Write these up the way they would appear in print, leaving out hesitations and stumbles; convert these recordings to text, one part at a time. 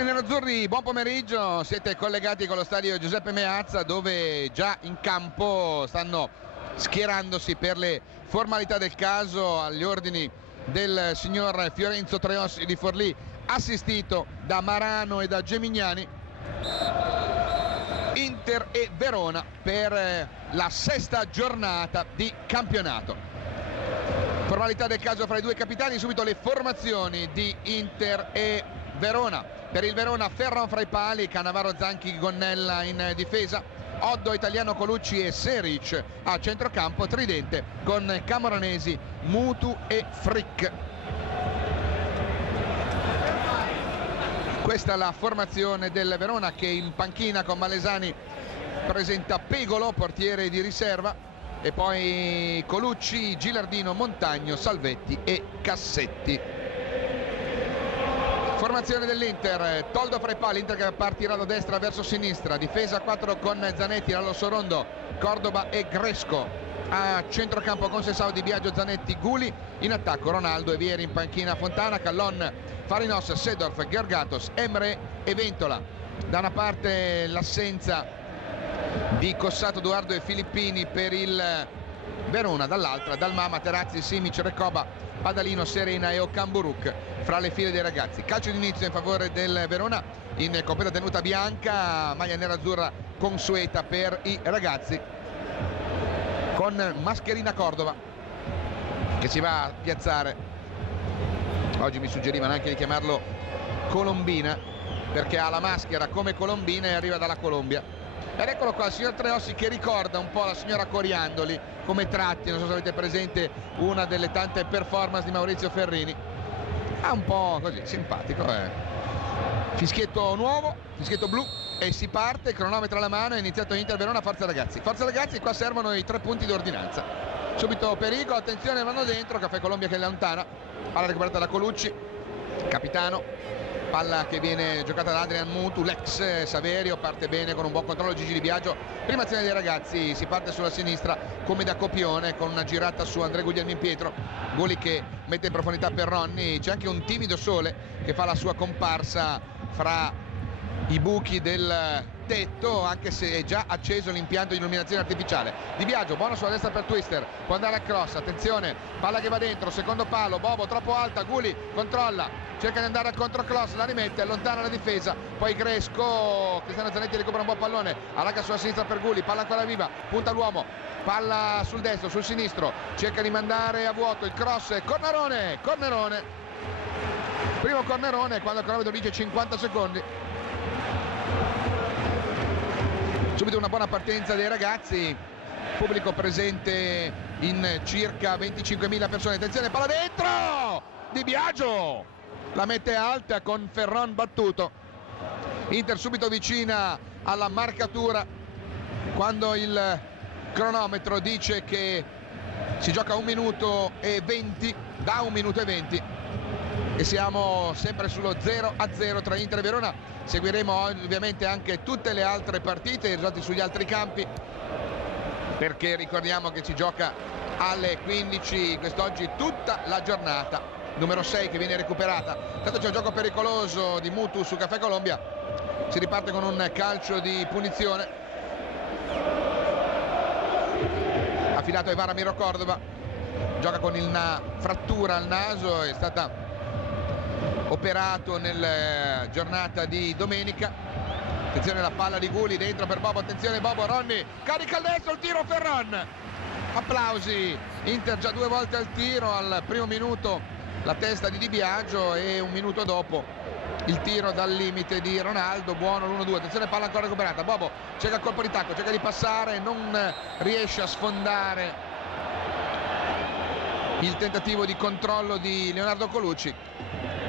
Cari nerazzurri, buon pomeriggio, siete collegati con lo stadio Giuseppe Meazza dove già in campo stanno schierandosi per le formalità del caso agli ordini del signor Fiorenzo Treossi di Forlì, assistito da Marano e da Gemignani, Inter e Verona per la sesta giornata di campionato. Formalità del caso fra i due capitani, subito le formazioni di Inter e Verona. Per il Verona Ferron fra i pali, Cannavaro, Zanchi, Gonnella in difesa, Oddo, Italiano, Colucci e Seric a centrocampo, tridente con Camoranesi, Mutu e Frick. Questa è la formazione del Verona, che in panchina con Malesani presenta Pegolo, portiere di riserva, e poi Colucci, Gilardino, Montagno, Salvetti e Cassetti. Formazione dell'Inter, Toldo fra i pali, Inter che partirà da destra verso sinistra, difesa a 4 con Zanetti, Lalo Sorondo, Cordoba e Gresco. A centrocampo con Sessao, Di Biagio, Zanetti, Guli, in attacco Ronaldo e Vieri, in panchina Fontana, Callon, Farinos, Sedorf, Gergatos, Emre e Ventola. Da una parte l'assenza di Cossato, Edoardo e Filippini per il Verona, dall'altra Dalmà, Materazzi, Simic, Recoba, Padalino, Serena e Okamburuk fra le file dei ragazzi. Calcio d'inizio in favore del Verona in completa tenuta bianca, maglia nerazzurra consueta per i ragazzi, con Mascherina Cordova che si va a piazzare. Oggi mi suggerivano anche di chiamarlo Colombina perché ha la maschera come Colombina e arriva dalla Colombia. Ed eccolo qua il signor Treossi che ricorda un po' la signora Coriandoli come tratti, non so se avete presente una delle tante performance di Maurizio Ferrini. Ha un po' così, simpatico, Fischietto nuovo, fischietto blu e si parte, cronometro alla mano, è iniziato Inter Verona, forza ragazzi, qua servono i 3 punti d'ordinanza. Subito pericolo, attenzione, vanno dentro, Caffè Colombia che è lontana, palla recuperata da Colucci, capitano. Palla che viene giocata da Adrian Mutu, l'ex Saverio, parte bene con un buon controllo Gigi Di Biagio. Prima azione dei ragazzi, si parte sulla sinistra come da copione con una girata su Andrea Guglielmin Pietro, Goli che mette in profondità per Ronni, c'è anche un timido sole che fa la sua comparsa fra i buchi del tetto, anche se è già acceso l'impianto di illuminazione artificiale. Di Biagio, buono sulla destra per Twister, può andare a cross, attenzione, palla che va dentro, secondo palo, Bobo troppo alta, Guli controlla, cerca di andare al controcross, la rimette, allontana la difesa, poi Gresco, Cristiano Zanetti recupera un po' pallone, allarga sulla sinistra per Guli, palla ancora viva, punta l'uomo, palla sul destro, sul sinistro, cerca di mandare a vuoto il cross, cornerone, primo cornerone quando il cronometro dice 50 secondi. Subito una buona partenza dei ragazzi, pubblico presente in circa 25.000 persone, attenzione, palla dentro, Di Biagio la mette alta con Ferron battuto. Inter subito vicina alla marcatura quando il cronometro dice che si gioca 1 minuto e 20, da 1 minuto e 20, e siamo sempre sullo 0-0 tra Inter e Verona. Seguiremo ovviamente anche tutte le altre partite, i risultati sugli altri campi, perché ricordiamo che si gioca alle 15 quest'oggi tutta la giornata numero 6 che viene recuperata. Intanto c'è un gioco pericoloso di Mutu su Caffè Colombia, si riparte con un calcio di punizione affidato a Ivara Miro Cordova, gioca con una frattura al naso, è stata operato nella giornata di domenica. Attenzione la palla di Guli dentro per Bobo, attenzione Bobo, Ronni carica il destro, il tiro Ferron, applausi. Inter già 2 volte al tiro, al primo minuto la testa di Di Biagio e 1 minuto dopo il tiro dal limite di Ronaldo, buono l'1-2. Attenzione, palla ancora recuperata, Bobo cerca il colpo di tacco, cerca di passare, non riesce a sfondare il tentativo di controllo di Leonardo Colucci.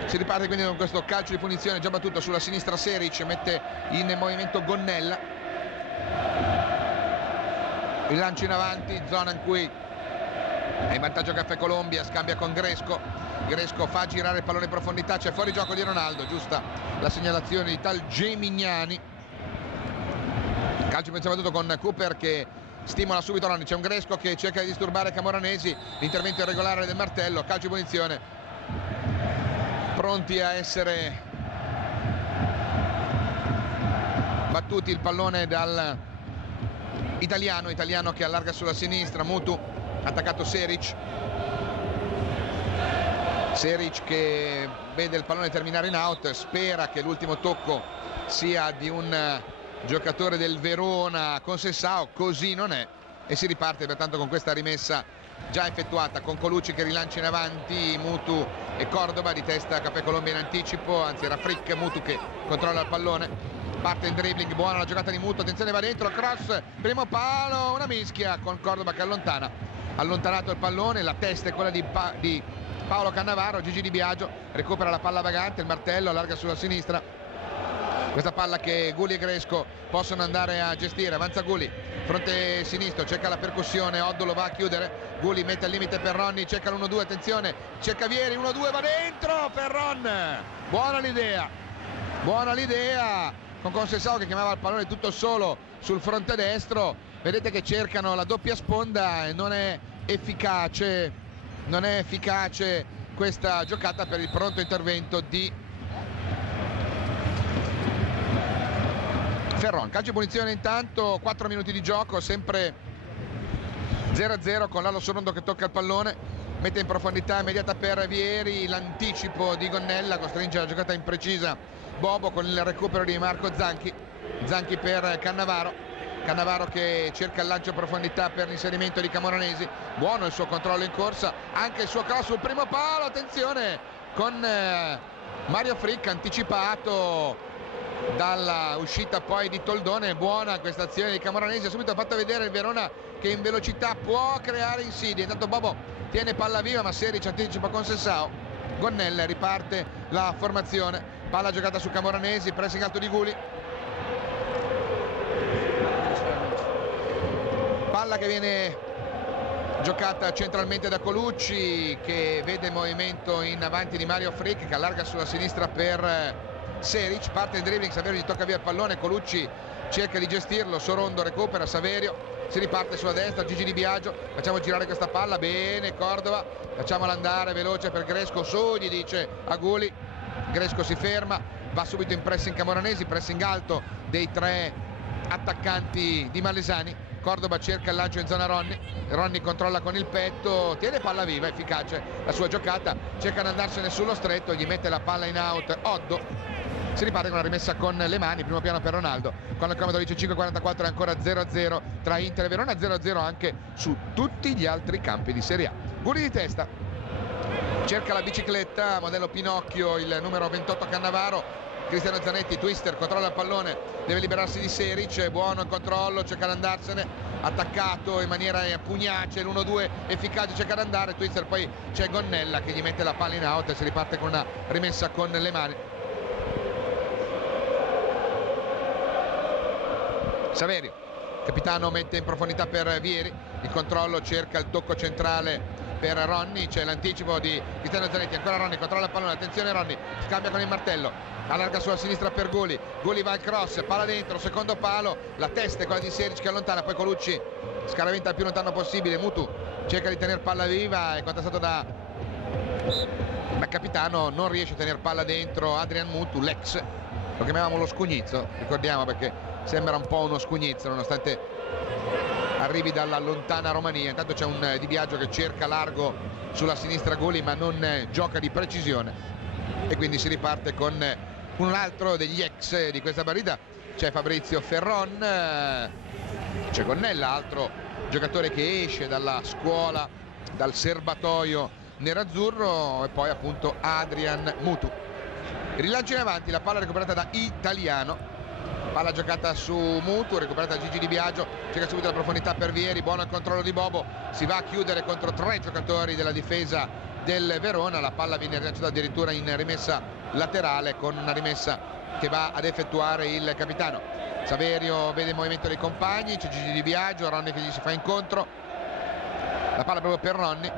Si riparte quindi con questo calcio di punizione già battuto sulla sinistra. Seric mette in movimento Gonnella, il lancio in avanti, zona in cui è in vantaggio Caffè Colombia, scambia con Gresco, fa girare il pallone in profondità, c'è fuori gioco di Ronaldo, giusta la segnalazione di tal Gemignani. Calcio pensato battuto con Cooper che stimola subito Ronni, c'è un Gresco che cerca di disturbare Camoranesi, l'intervento irregolare del martello, calcio di punizione, pronti a essere battuti il pallone dal italiano che allarga sulla sinistra. Mutu, attaccato Seric che vede il pallone terminare in out, spera che l'ultimo tocco sia di un giocatore del Verona con Sessao, così non è, e si riparte pertanto con questa rimessa già effettuata, con Colucci che rilancia in avanti, Mutu e Cordoba di testa. Caffè Colombia in anticipo, anzi era Frick, Mutu che controlla il pallone, parte in dribbling, buona la giocata di Mutu, attenzione, va dentro, cross, primo palo, una mischia con Cordoba che allontanato il pallone, la testa è quella di Paolo Cannavaro. Gigi Di Biagio recupera la palla vagante, il martello allarga sulla sinistra, questa palla che Guli e Gresco possono andare a gestire. Avanza Guli, fronte sinistro, cerca la percussione, Oddo lo va a chiudere, Guli mette al limite Ferroni, cerca l'1-2, attenzione, cerca Vieri, 1-2, va dentro Ferron, buona l'idea con Consensao che chiamava il pallone tutto solo sul fronte destro. Vedete che cercano la doppia sponda e non è efficace questa giocata per il pronto intervento di Ferron. Calcio di punizione intanto, 4 minuti di gioco, sempre 0-0 con Lalo Sorondo che tocca il pallone, mette in profondità immediata per Vieri, l'anticipo di Gonnella costringe la giocata imprecisa Bobo con il recupero di Marco Zanchi per Cannavaro che cerca il lancio a profondità per l'inserimento di Camoranesi, buono il suo controllo in corsa, anche il suo cross sul primo palo, attenzione con Mario Frick anticipato dalla uscita poi di Toldone. Buona questa azione di Camoranesi, ha subito fatto vedere il Verona che in velocità può creare insidie. Intanto Bobo tiene palla viva ma Seric anticipa con Sessao, Gonnella, riparte la formazione, palla giocata su Camoranesi, pressing alto di Guli, palla che viene giocata centralmente da Colucci che vede movimento in avanti di Mario Frick che allarga sulla sinistra per Seric, parte il dribbling, Saverio gli tocca via il pallone, Colucci cerca di gestirlo, Sorondo recupera, Saverio si riparte sulla destra, Gigi Di Biagio, facciamo girare questa palla, bene Cordova, facciamola andare veloce per Gresco, su gli dice a Guli, Gresco si ferma, va subito in pressing Camoranesi, pressing alto dei 3 attaccanti di Malesani. Cordoba cerca il lancio in zona Ronny controlla con il petto, tiene palla viva, efficace la sua giocata, cerca di andarsene sullo stretto, gli mette la palla in out Oddo, si riparte con la rimessa con le mani, primo piano per Ronaldo, quando il cronometro dice 5:44 è ancora 0-0 tra Inter e Verona, 0-0 anche su tutti gli altri campi di Serie A. Guli di testa, cerca la bicicletta, modello Pinocchio, il numero 28 Cannavaro, Cristiano Zanetti, twister, controlla il pallone, deve liberarsi di Seric, buono il controllo, cerca di andarsene, attaccato in maniera pugnace, l'1-2 efficace, cerca di andare, twister, poi c'è Gonnella che gli mette la palla in out e si riparte con una rimessa con le mani. Saverio, capitano, mette in profondità per Vieri, il controllo, cerca il tocco centrale per Ronny, c'è l'anticipo di Cristiano Zanetti, ancora Ronny, controlla il pallone, attenzione Ronny, scambia con il martello, allarga sulla sinistra per Guli va al cross, palla dentro, secondo palo, la testa è quella di Seric che allontana, poi Colucci scaraventa il più lontano possibile, Mutu cerca di tenere palla viva, è contrastato da capitano, non riesce a tenere palla dentro Adrian Mutu, l'ex, lo chiamavamo lo scugnizzo, ricordiamo perché sembra un po' uno scugnizzo nonostante arrivi dalla lontana Romania. Intanto c'è un Di Biagio che cerca largo sulla sinistra Guli ma non gioca di precisione e quindi si riparte con un altro degli ex di questa partita, c'è Fabrizio Ferron, c'è Gonnella, altro giocatore che esce dalla scuola, dal serbatoio nerazzurro, e poi appunto Adrian Mutu. Rilancio in avanti, la palla recuperata da Italiano, palla giocata su Mutu, recuperata da Gigi Di Biagio, cerca subito la profondità per Vieri, buono il controllo di Bobo, si va a chiudere contro 3 giocatori della difesa del Verona, la palla viene rilanciata addirittura in rimessa laterale con una rimessa che va ad effettuare il capitano. Saverio vede il movimento dei compagni, c'è Gigi Di Biagio, Ronny che gli si fa incontro, la palla proprio per Ronny,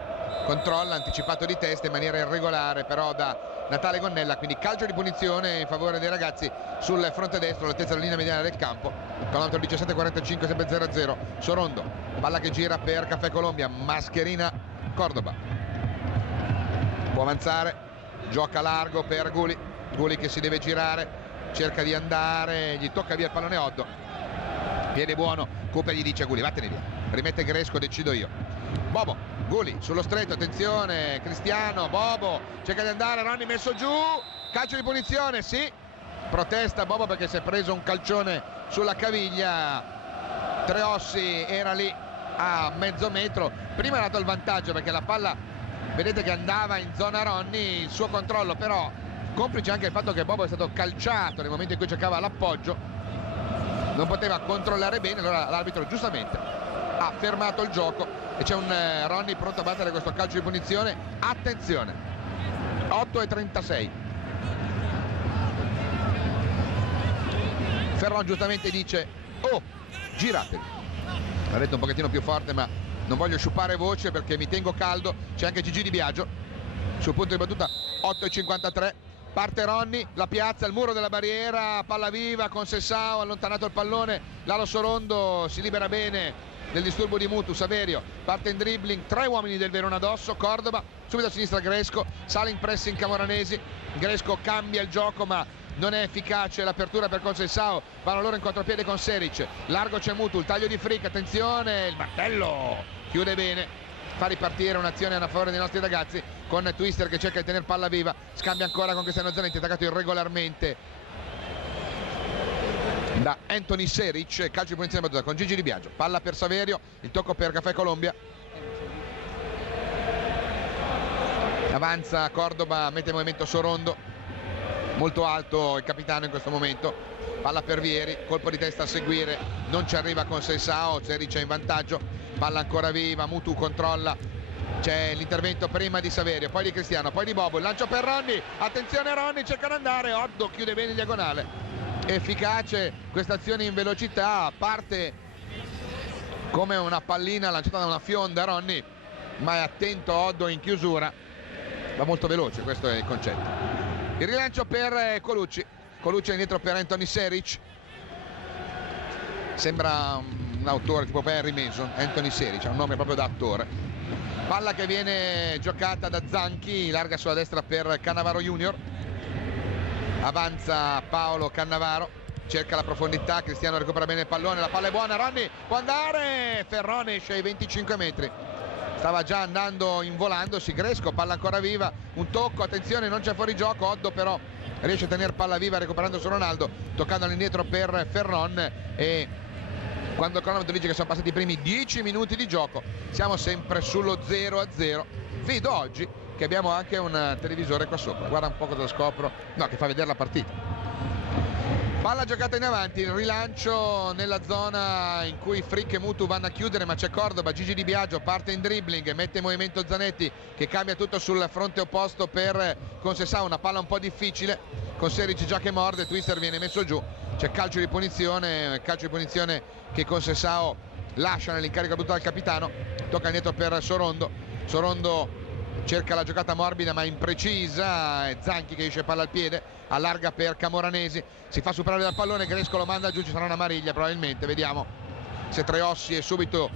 controlla, anticipato di testa in maniera irregolare però da Natale Gonnella, quindi calcio di punizione in favore dei ragazzi sul fronte destro all'altezza della linea mediana del campo, cronometro 17:45, sempre 0-0. Sorondo, palla che gira per Caffè Colombia, Mascherina Cordoba, può avanzare, gioca largo per Guli che si deve girare, cerca di andare, gli tocca via il pallone Oddo, piede buono, Cooper gli dice Gulli vattene via, rimette Gresco, decido io. Bobo, Gulli sullo stretto, attenzione, Cristiano, Bobo cerca di andare, Ronny messo giù, calcio di punizione, sì, protesta Bobo perché si è preso un calcione sulla caviglia, Treossi era lì a mezzo metro, prima ha dato il vantaggio perché la palla vedete che andava in zona Ronny, il suo controllo però, complice anche il fatto che Bobo è stato calciato nel momento in cui cercava l'appoggio, non poteva controllare bene, allora l'arbitro giustamente ha fermato il gioco e c'è un Ronny pronto a battere questo calcio di punizione. Attenzione, 8:36, Ferron giustamente dice oh, giratevi, l'ha detto un pochettino più forte ma non voglio sciupare voce perché mi tengo caldo. C'è anche Gigi Di Biagio sul punto di battuta. 8:53, parte Ronny, la piazza, il muro della barriera, palla viva con Sessao, allontanato il pallone, Lalo Sorondo si libera bene del disturbo di Mutu, Saverio parte in dribbling, 3 uomini del Verona addosso, Cordoba subito a sinistra Gresco, sale in pressing Camoranesi, Gresco cambia il gioco ma non è efficace l'apertura per Conceição, vanno loro in contropiede con Seric, largo c'è Mutu, il taglio di Frick, attenzione, il martello chiude bene, fa ripartire un'azione a favore dei nostri ragazzi con Twister che cerca di tenere palla viva, scambia ancora con Cristiano Zanetti, attaccato irregolarmente da Anthony Seric, calcio di punizione battuta con Gigi Di Biagio, palla per Saverio, il tocco per Caffè Colombia, avanza Cordoba, mette in movimento Sorondo, molto alto il capitano in questo momento, palla per Vieri, colpo di testa a seguire, non ci arriva con Sessao, Seric è in vantaggio, palla ancora viva, Mutu controlla, c'è l'intervento prima di Saverio, poi di Cristiano, poi di Bobo, il lancio per Ronny, attenzione Ronny, cerca di andare, Oddo chiude bene in diagonale, efficace questa azione in velocità, parte come una pallina lanciata da una fionda Ronny, ma è attento Oddo in chiusura, va molto veloce, questo è il concetto. Il rilancio per Colucci è indietro per Anthony Seric, sembra un autore tipo Perry Mason, Anthony Seric, ha un nome proprio da attore, palla che viene giocata da Zanchi, larga sulla destra per Cannavaro Junior, avanza Paolo Cannavaro, cerca la profondità, Cristiano recupera bene il pallone, la palla è buona, Ronny può andare, Ferrone esce ai 25 metri, stava già andando involandosi, Gresco, palla ancora viva, un tocco, attenzione non c'è fuorigioco, Oddo però riesce a tenere palla viva recuperando su Ronaldo, toccando all'indietro per Ferron e quando il cronometro dice che sono passati i primi 10 minuti di gioco siamo sempre sullo 0-0. Vedo oggi che abbiamo anche un televisore qua sopra, guarda un po' cosa scopro, no, che fa vedere la partita. Palla giocata in avanti, il rilancio nella zona in cui Frick e Mutu vanno a chiudere ma c'è Cordoba, Gigi Di Biagio parte in dribbling, mette in movimento Zanetti che cambia tutto sul fronte opposto per Conceição, una palla un po' difficile con Seric già che morde, Twister viene messo giù, c'è calcio di punizione che Conceição lascia nell'incarico battuto dal capitano, tocca indietro per Sorondo cerca la giocata morbida ma imprecisa, è Zanchi che esce palla al piede, allarga per Camoranesi, si fa superare dal pallone, Gresco lo manda giù, ci sarà una maniglia probabilmente, vediamo se Treossi è subito,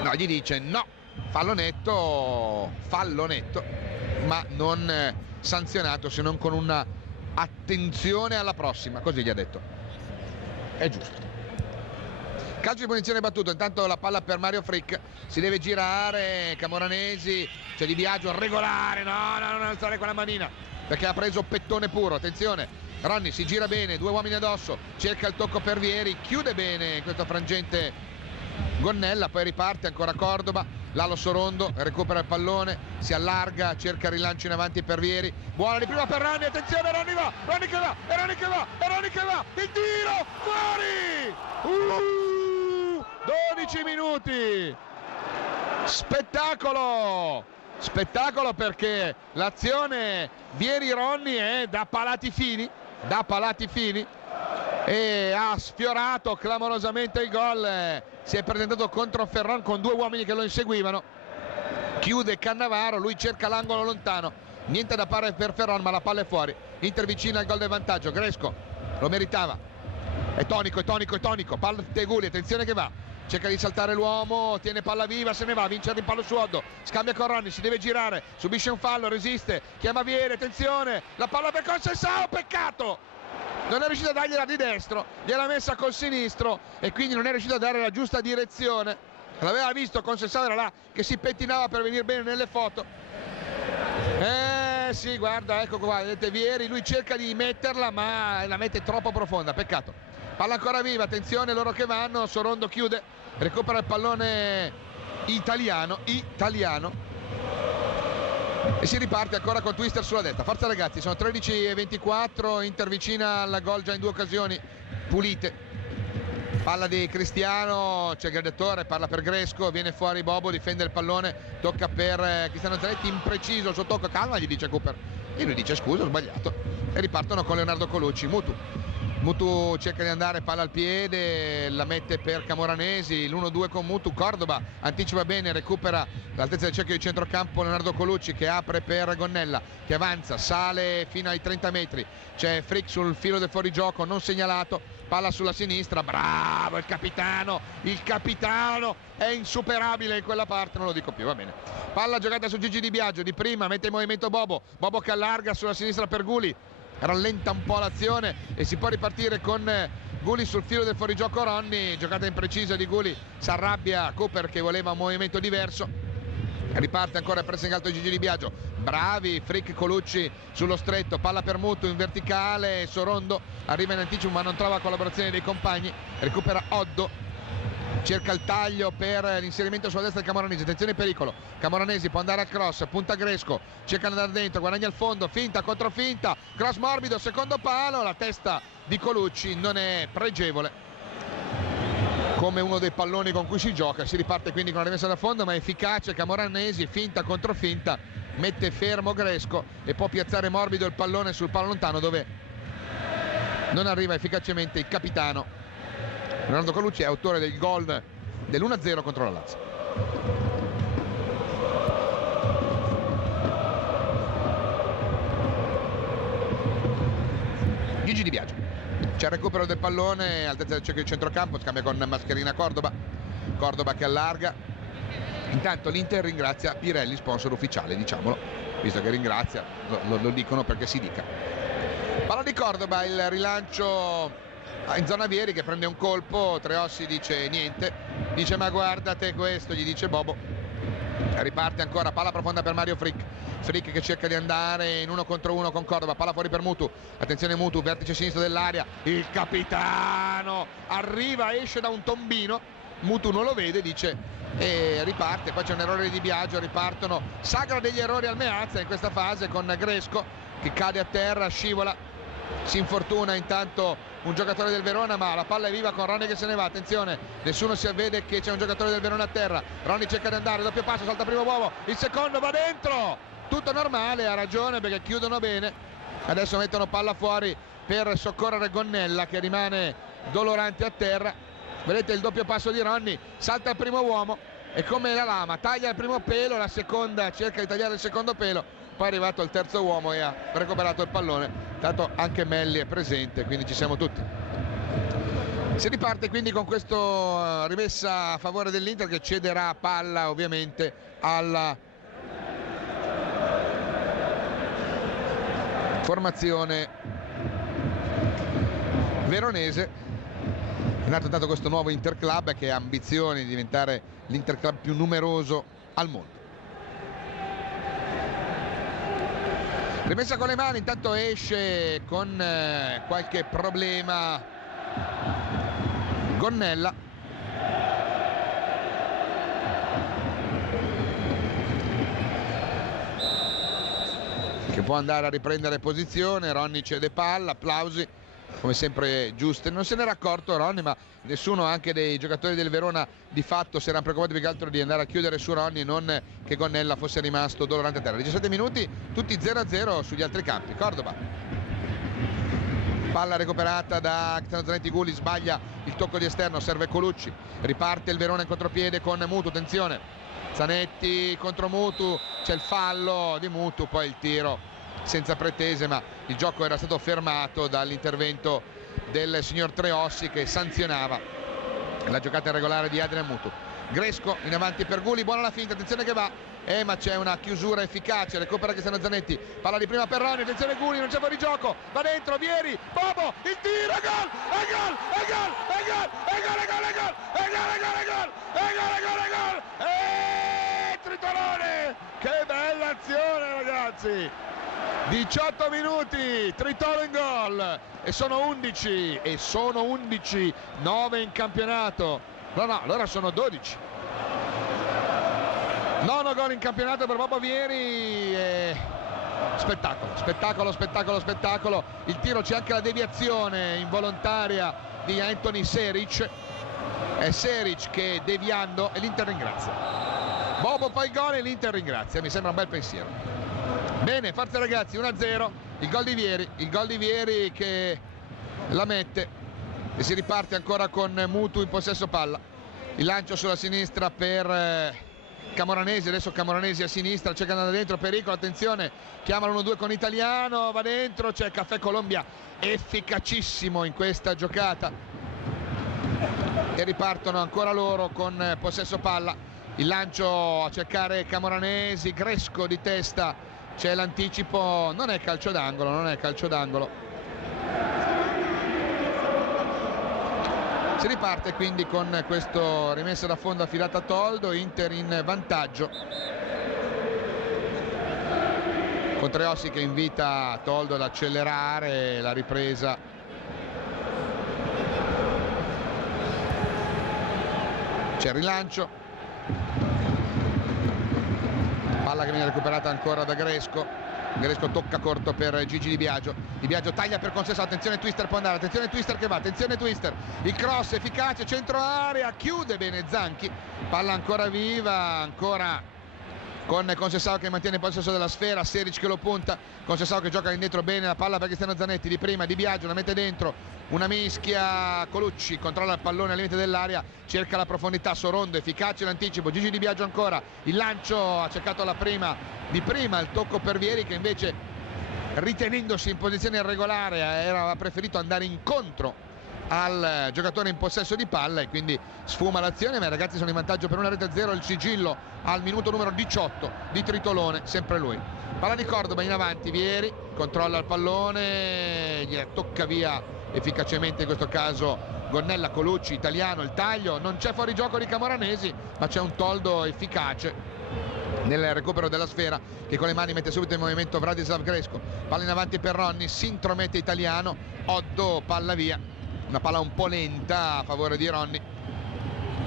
no, gli dice no, fallo netto ma non sanzionato se non con una attenzione alla prossima, così gli ha detto, è giusto. Calcio di punizione battuto, intanto la palla per Mario Frick, si deve girare Camoranesi, c'è Di Biagio regolare, no, non alzare quella manina perché ha preso pettone puro, attenzione, Ronny si gira bene, 2 uomini addosso, cerca il tocco per Vieri, chiude bene in questo frangente Gonnella, poi riparte ancora Cordoba, Lalo Sorondo recupera il pallone, si allarga, cerca il rilancio in avanti per Vieri, buona di prima per Ronny, attenzione Ronny che va, il tiro, fuori! 12 minuti, spettacolo perché l'azione Vieri-Ronny è da palati fini e ha sfiorato clamorosamente il gol, si è presentato contro Ferron con 2 uomini che lo inseguivano, chiude Cannavaro, lui cerca l'angolo lontano, niente da fare per Ferron ma la palla è fuori, Inter vicina al gol del vantaggio, Gresco lo meritava, è tonico, palla Teguli, attenzione che va, cerca di saltare l'uomo, tiene palla viva, se ne va, vince il rimpallo su Oddo, scambia con Ronny, si deve girare, subisce un fallo, resiste, chiama Vieri, attenzione, la palla per Conceição, peccato non è riuscito a dargliela di destro, gliel'ha messa col sinistro e quindi non è riuscito a dare la giusta direzione. L'aveva visto Conceição, era là che si pettinava per venire bene nelle foto. Sì, guarda, ecco qua, vedete Vieri, lui cerca di metterla ma la mette troppo profonda, peccato. Palla ancora viva, attenzione, loro che vanno, Sorondo chiude, recupera il pallone italiano e si riparte ancora con Twister sulla destra. Forza ragazzi, sono 13:24, Inter vicina al gol già in 2 occasioni pulite. Palla di Cristiano, c'è il gladiatore, palla per Gresco, viene fuori Bobo, difende il pallone, tocca per Cristiano Zanetti, impreciso il suo tocco, calma gli dice Cooper e lui dice scusa, ho sbagliato, e ripartono con Leonardo Colucci. Mutu cerca di andare, palla al piede, la mette per Camoranesi, l'1-2 con Mutu. Cordoba anticipa bene, recupera l'altezza del cerchio di centrocampo Leonardo Colucci che apre per Gonnella che avanza, sale fino ai 30 metri, c'è Frick sul filo del fuorigioco non segnalato, palla sulla sinistra, bravo il capitano è insuperabile in quella parte, non lo dico più, va bene. Palla giocata su Gigi Di Biagio, di prima mette in movimento Bobo che allarga sulla sinistra per Guli, rallenta un po' l'azione e si può ripartire con Guli sul filo del fuorigioco. Ronny, giocata imprecisa di Guli, si arrabbia Cooper che voleva un movimento diverso, riparte ancora il pressing alto di Gigi Di Biagio, bravi Frick, Colucci sullo stretto, palla per Mutu in verticale, Sorondo arriva in anticipo ma non trova collaborazione dei compagni, recupera Oddo, cerca il taglio per l'inserimento sulla destra di Camoranesi, attenzione pericolo, Camoranesi può andare al cross, punta Gresco, cerca di andare dentro, guadagna il fondo, finta contro finta, cross morbido, secondo palo, la testa di Colucci non è pregevole come uno dei palloni con cui si gioca, si riparte quindi con la rimessa da fondo ma è efficace Camoranesi, finta contro finta, mette fermo Gresco e può piazzare morbido il pallone sul palo lontano dove non arriva efficacemente il capitano. Leonardo Colucci è autore del gol dell'1-0 contro la Lazio. Gigi Di Biagio, c'è il recupero del pallone, altezza del cerchio di centrocampo, scambia con Mascherina Cordoba che allarga. Intanto l'Inter ringrazia Pirelli, sponsor ufficiale, diciamolo, visto che ringrazia, lo dicono perché si dica. Palla di Cordoba, il rilancio in zona Vieri che prende un colpo, Treossi dice niente, dice ma guardate questo, gli dice Bobo. Riparte ancora, palla profonda per Mario Frick che cerca di andare in 1 contro 1 con Cordoba, palla fuori per Mutu, attenzione Mutu, vertice sinistro dell'area, il capitano arriva, esce da un tombino, Mutu non lo vede, dice e riparte. Poi c'è un errore di Biagio, ripartono, sagra degli errori al Meazza in questa fase con Gresco che cade a terra, scivola, si infortuna intanto un giocatore del Verona ma la palla è viva con Ronny che se ne va, attenzione, nessuno si avvede che c'è un giocatore del Verona a terra, Ronny cerca di andare, doppio passo, salta primo uomo, il secondo va dentro, tutto normale, ha ragione perché chiudono bene, adesso mettono palla fuori per soccorrere Gonnella che rimane dolorante a terra, vedete il doppio passo di Ronny, salta il primo uomo e come la lama taglia il primo pelo, la seconda cerca di tagliare il secondo pelo, poi è arrivato il terzo uomo e ha recuperato il pallone, tanto anche Melli è presente, quindi ci siamo tutti. Si riparte quindi con questa rimessa a favore dell'Inter che cederà palla ovviamente alla formazione veronese. È nato tanto questo nuovo Interclub che ha ambizioni di diventare l'Interclub più numeroso al mondo. Rimessa con le mani, intanto esce con qualche problema Gonnella. Che può andare a riprendere posizione, Ronny cede palla, applausi, come sempre giuste. Non se n'era accorto Ronny, ma nessuno, anche dei giocatori del Verona, di fatto si erano preoccupati più che altro di andare a chiudere su Ronny e non che Gonnella fosse rimasto dolorante a terra. 17 minuti, tutti 0-0 sugli altri campi. Cordoba, palla recuperata da Cristiano Zanetti, Guli sbaglia il tocco di esterno, serve Colucci, riparte il Verona in contropiede con Mutu, attenzione, Zanetti contro Mutu, c'è il fallo di Mutu, poi il tiro senza pretese, ma il gioco era stato fermato dall'intervento del signor Treossi che sanzionava la giocata irregolare di Adrian Mutu. Gresco in avanti per Guli, buona la finta, attenzione che va, ma c'è una chiusura efficace, recupera Cristiano Zanetti, palla di prima per Ronny, attenzione Guli, non c'è fuori gioco, va dentro, Vieri, Bobo, il tiro, gol, e gol, e gol, e gol, e gol, e gol, e gol, e gol, e gol, e gol, e gol, e gol, e gol, e Tritolone, che bella azione ragazzi, 18 minuti, Tritolo in gol, e sono 11, 9 in campionato, no, allora sono 12. Nono gol in campionato per Bobo Vieri, spettacolo, il tiro, c'è anche la deviazione involontaria di Anthony Seric, è Seric che deviando, e l'Inter ringrazia, Bobo fa il gol e l'Inter ringrazia, mi sembra un bel pensiero. Bene, forza ragazzi, 1-0, il gol di Vieri che la mette e si riparte ancora con Mutu in possesso palla, il lancio sulla sinistra per Camoranesi, adesso Camoranesi a sinistra, cerca di andare dentro, pericolo, attenzione, chiamano 1-2 con Italiano, va dentro, c'è Caffè Colombia efficacissimo in questa giocata e ripartono ancora loro con possesso palla, il lancio a cercare Camoranesi, Gresco di testa, c'è l'anticipo, non è calcio d'angolo. Si riparte quindi con questo rimessa da fondo affidata a Toldo, Inter in vantaggio. Contreossi che invita Toldo ad accelerare la ripresa. C'è il rilancio. Palla che viene recuperata ancora da Gresco. Gresco tocca corto per Gigi Di Biagio, Di Biagio taglia per Conceição, attenzione Twister può andare, attenzione Twister che va, attenzione Twister, il cross efficace, centro area, chiude bene Zanchi, palla ancora viva, ancora con Conceição che mantiene il possesso della sfera, Seric che lo punta, Conceição che gioca indietro bene la palla per Cristiano Zanetti, di prima Di Biagio la mette dentro, una mischia, Colucci controlla il pallone al limite dell'area, cerca la profondità, Sorondo, efficace l'anticipo, Gigi Di Biagio ancora, il lancio ha cercato di prima il tocco per Vieri che invece ritenendosi in posizione irregolare aveva preferito andare incontro al giocatore in possesso di palla e quindi sfuma l'azione, ma i ragazzi sono in vantaggio per 1-0, il sigillo al minuto numero 18 di Tritolone, sempre lui. Palla di Cordoba in avanti, Vieri controlla il pallone, gli tocca via efficacemente in questo caso Gonnella, Colucci, Italiano, il taglio, non c'è fuorigioco di Camoranesi, ma c'è un Toldo efficace nel recupero della sfera che con le mani mette subito in movimento Vladislav Gresco, palla in avanti per Ronny, si intromette Italiano, Oddo, palla via, una palla un po' lenta a favore di Ronny,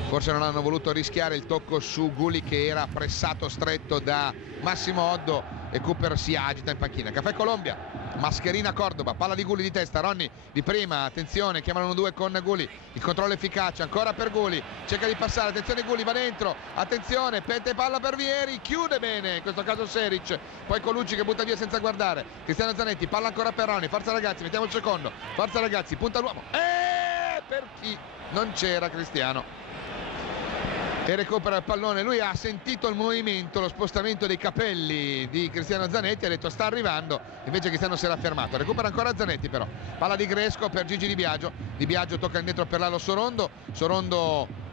forse non hanno voluto rischiare il tocco su Guli che era pressato stretto da Massimo Oddo e Cooper si agita in panchina. Caffè Colombia, Mascherina Cordoba, palla di Guli di testa, Ronny di prima, attenzione, chiamano 1-2 con Guli, il controllo efficace ancora per Guli, cerca di passare, attenzione Guli va dentro, attenzione, pente palla per Vieri, chiude bene in questo caso Seric, poi Colucci che butta via senza guardare, Cristiano Zanetti, palla ancora per Ronny, forza ragazzi, mettiamo il secondo, forza ragazzi, punta l'uomo, per chi non c'era Cristiano e recupera il pallone, lui ha sentito il movimento, lo spostamento dei capelli di Cristiano Zanetti, ha detto sta arrivando, invece Cristiano si era fermato, recupera ancora Zanetti però, palla di Gresco per Gigi Di Biagio tocca indietro per Lalo Sorondo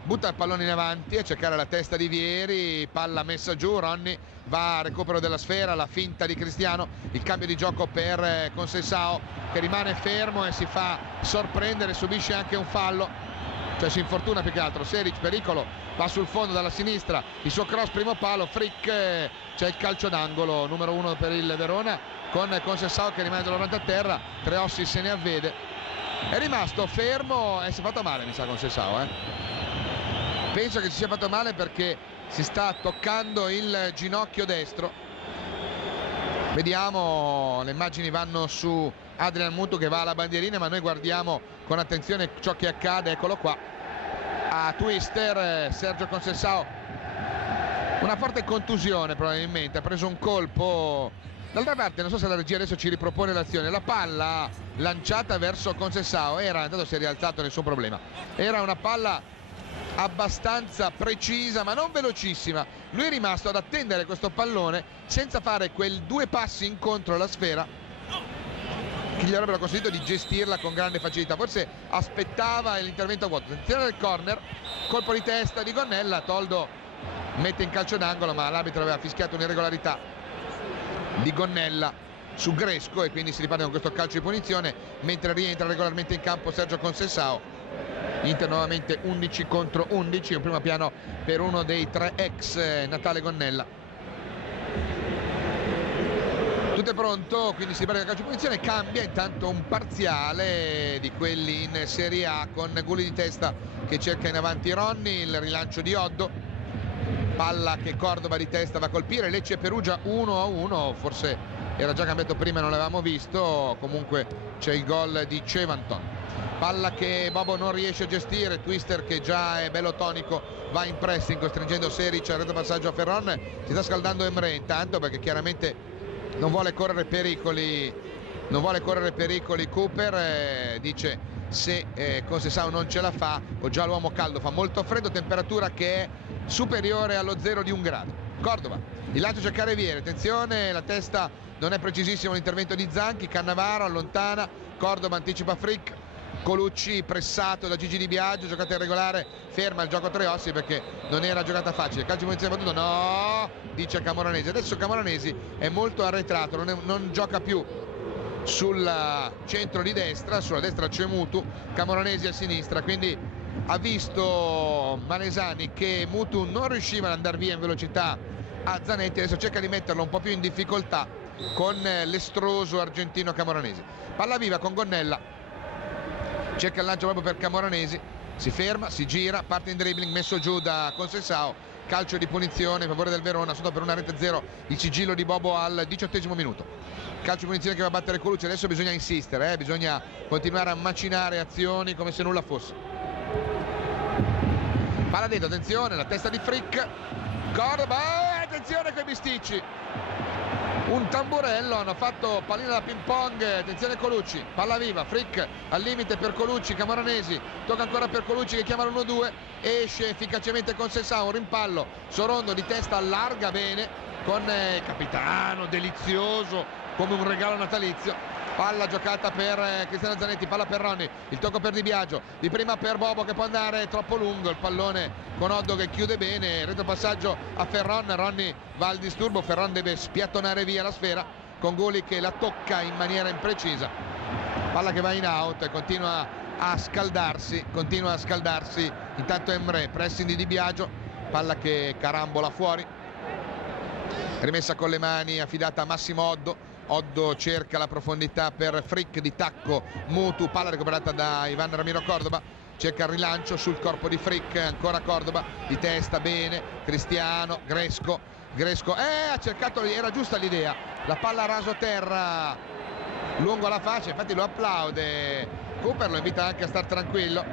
butta il pallone in avanti a cercare la testa di Vieri, palla messa giù, Ronny va a recupero della sfera, la finta di Cristiano, il cambio di gioco per Conceição che rimane fermo e si fa sorprendere, subisce anche un fallo, cioè si infortuna più che altro, Seric pericolo, va sul fondo dalla sinistra, il suo cross primo palo, Frick, c'è il calcio d'angolo numero 1 per il Verona con Conceição che rimane dolorante a terra, Treossi se ne avvede, è rimasto fermo e si è fatto male mi sa Conceição, penso che si sia fatto male perché si sta toccando il ginocchio destro, vediamo, le immagini vanno su Adrian Mutu che va alla bandierina, ma noi guardiamo con attenzione ciò che accade, eccolo qua, a Twister, Sergio Conceição, una forte contusione probabilmente, ha preso un colpo, d'altra parte non so se la regia adesso ci ripropone l'azione, la palla lanciata verso Conceição era, intanto si è rialzato, nessun problema, era una palla abbastanza precisa ma non velocissima, lui è rimasto ad attendere questo pallone senza fare quel 2 passi incontro alla sfera che gli avrebbero consentito di gestirla con grande facilità. Forse aspettava l'intervento a vuoto. Attenzione del corner, colpo di testa di Gonnella, Toldo mette in calcio d'angolo, ma l'arbitro aveva fischiato un'irregolarità di Gonnella su Gresco e quindi si riparte con questo calcio di punizione, mentre rientra regolarmente in campo Sergio Conceição. Inter nuovamente 11 contro 11, un primo piano per uno dei 3 ex Natale Gonnella. Tutto è pronto, quindi si riparte il calcio di punizione, cambia intanto un parziale di quelli in Serie A con Gulli di testa che cerca in avanti Ronny, il rilancio di Oddo, palla che Cordova di testa va a colpire, Lecce e Perugia 1-1, forse era già cambiato prima, non l'avevamo visto, comunque c'è il gol di Cevanton. Palla che Bobo non riesce a gestire, Twister che già è bello tonico va in pressing costringendo Seric al retropassaggio a Ferron, si sta scaldando Emre intanto perché chiaramente non vuole correre pericoli Cooper, dice se Conceição non ce la fa o già l'uomo caldo, fa molto freddo, temperatura che è superiore allo 0 di un grado. Cordova, il lancio cercare Vieri, attenzione, la testa non è precisissimo l'intervento di Zanchi, Cannavaro allontana, Cordova anticipa Frick, Colucci pressato da Gigi Di Biagio, giocata irregolare, ferma il gioco a tre ossi perché non era giocata facile, calcio di punizione battuto, no, dice Camoranesi. Adesso Camoranesi è molto arretrato, non gioca più sul centro di destra, sulla destra c'è Mutu, Camoranesi a sinistra, quindi ha visto Manesani che Mutu non riusciva ad andare via in velocità a Zanetti, adesso cerca di metterlo un po' più in difficoltà con l'estroso argentino Camoranesi. Palla viva con Gonnella, cerca il lancio proprio per Camoranesi, si ferma, si gira, parte in dribbling, messo giù da Conceição, calcio di punizione in favore del Verona, sotto per una rete 0 il sigillo di Bobo al 18° minuto. Calcio di punizione che va a battere Colucci, adesso bisogna insistere, bisogna continuare a macinare azioni come se nulla fosse. Palla dentro, attenzione, la testa di Frick, Cordova, attenzione coi bisticci, un tamburello, hanno fatto pallina da ping pong, attenzione Colucci, palla viva, Frick al limite per Colucci, Camoranesi, tocca ancora per Colucci che chiama l'1-2, esce efficacemente Conceição, un rimpallo, Sorondo di testa allarga bene con Capitano, delizioso come un regalo natalizio, palla giocata per Cristiano Zanetti, palla per Ronny, il tocco per Di Biagio, di prima per Bobo che può andare troppo lungo, il pallone con Oddo che chiude bene, retropassaggio a Ferron, Ronny va al disturbo, Ferron deve spiattonare via la sfera con Gulli che la tocca in maniera imprecisa, palla che va in out e continua a scaldarsi, intanto Emre, pressing di Di Biagio, palla che carambola fuori, rimessa con le mani affidata a Massimo Oddo cerca la profondità per Frick, di tacco Mutu, palla recuperata da Ivan Ramiro Cordova, cerca il rilancio sul corpo di Frick, ancora Cordova di testa bene, Cristiano, Gresco ha cercato, era giusta l'idea, la palla a raso terra lungo la faccia, infatti lo applaude Cooper, lo invita anche a star tranquillo,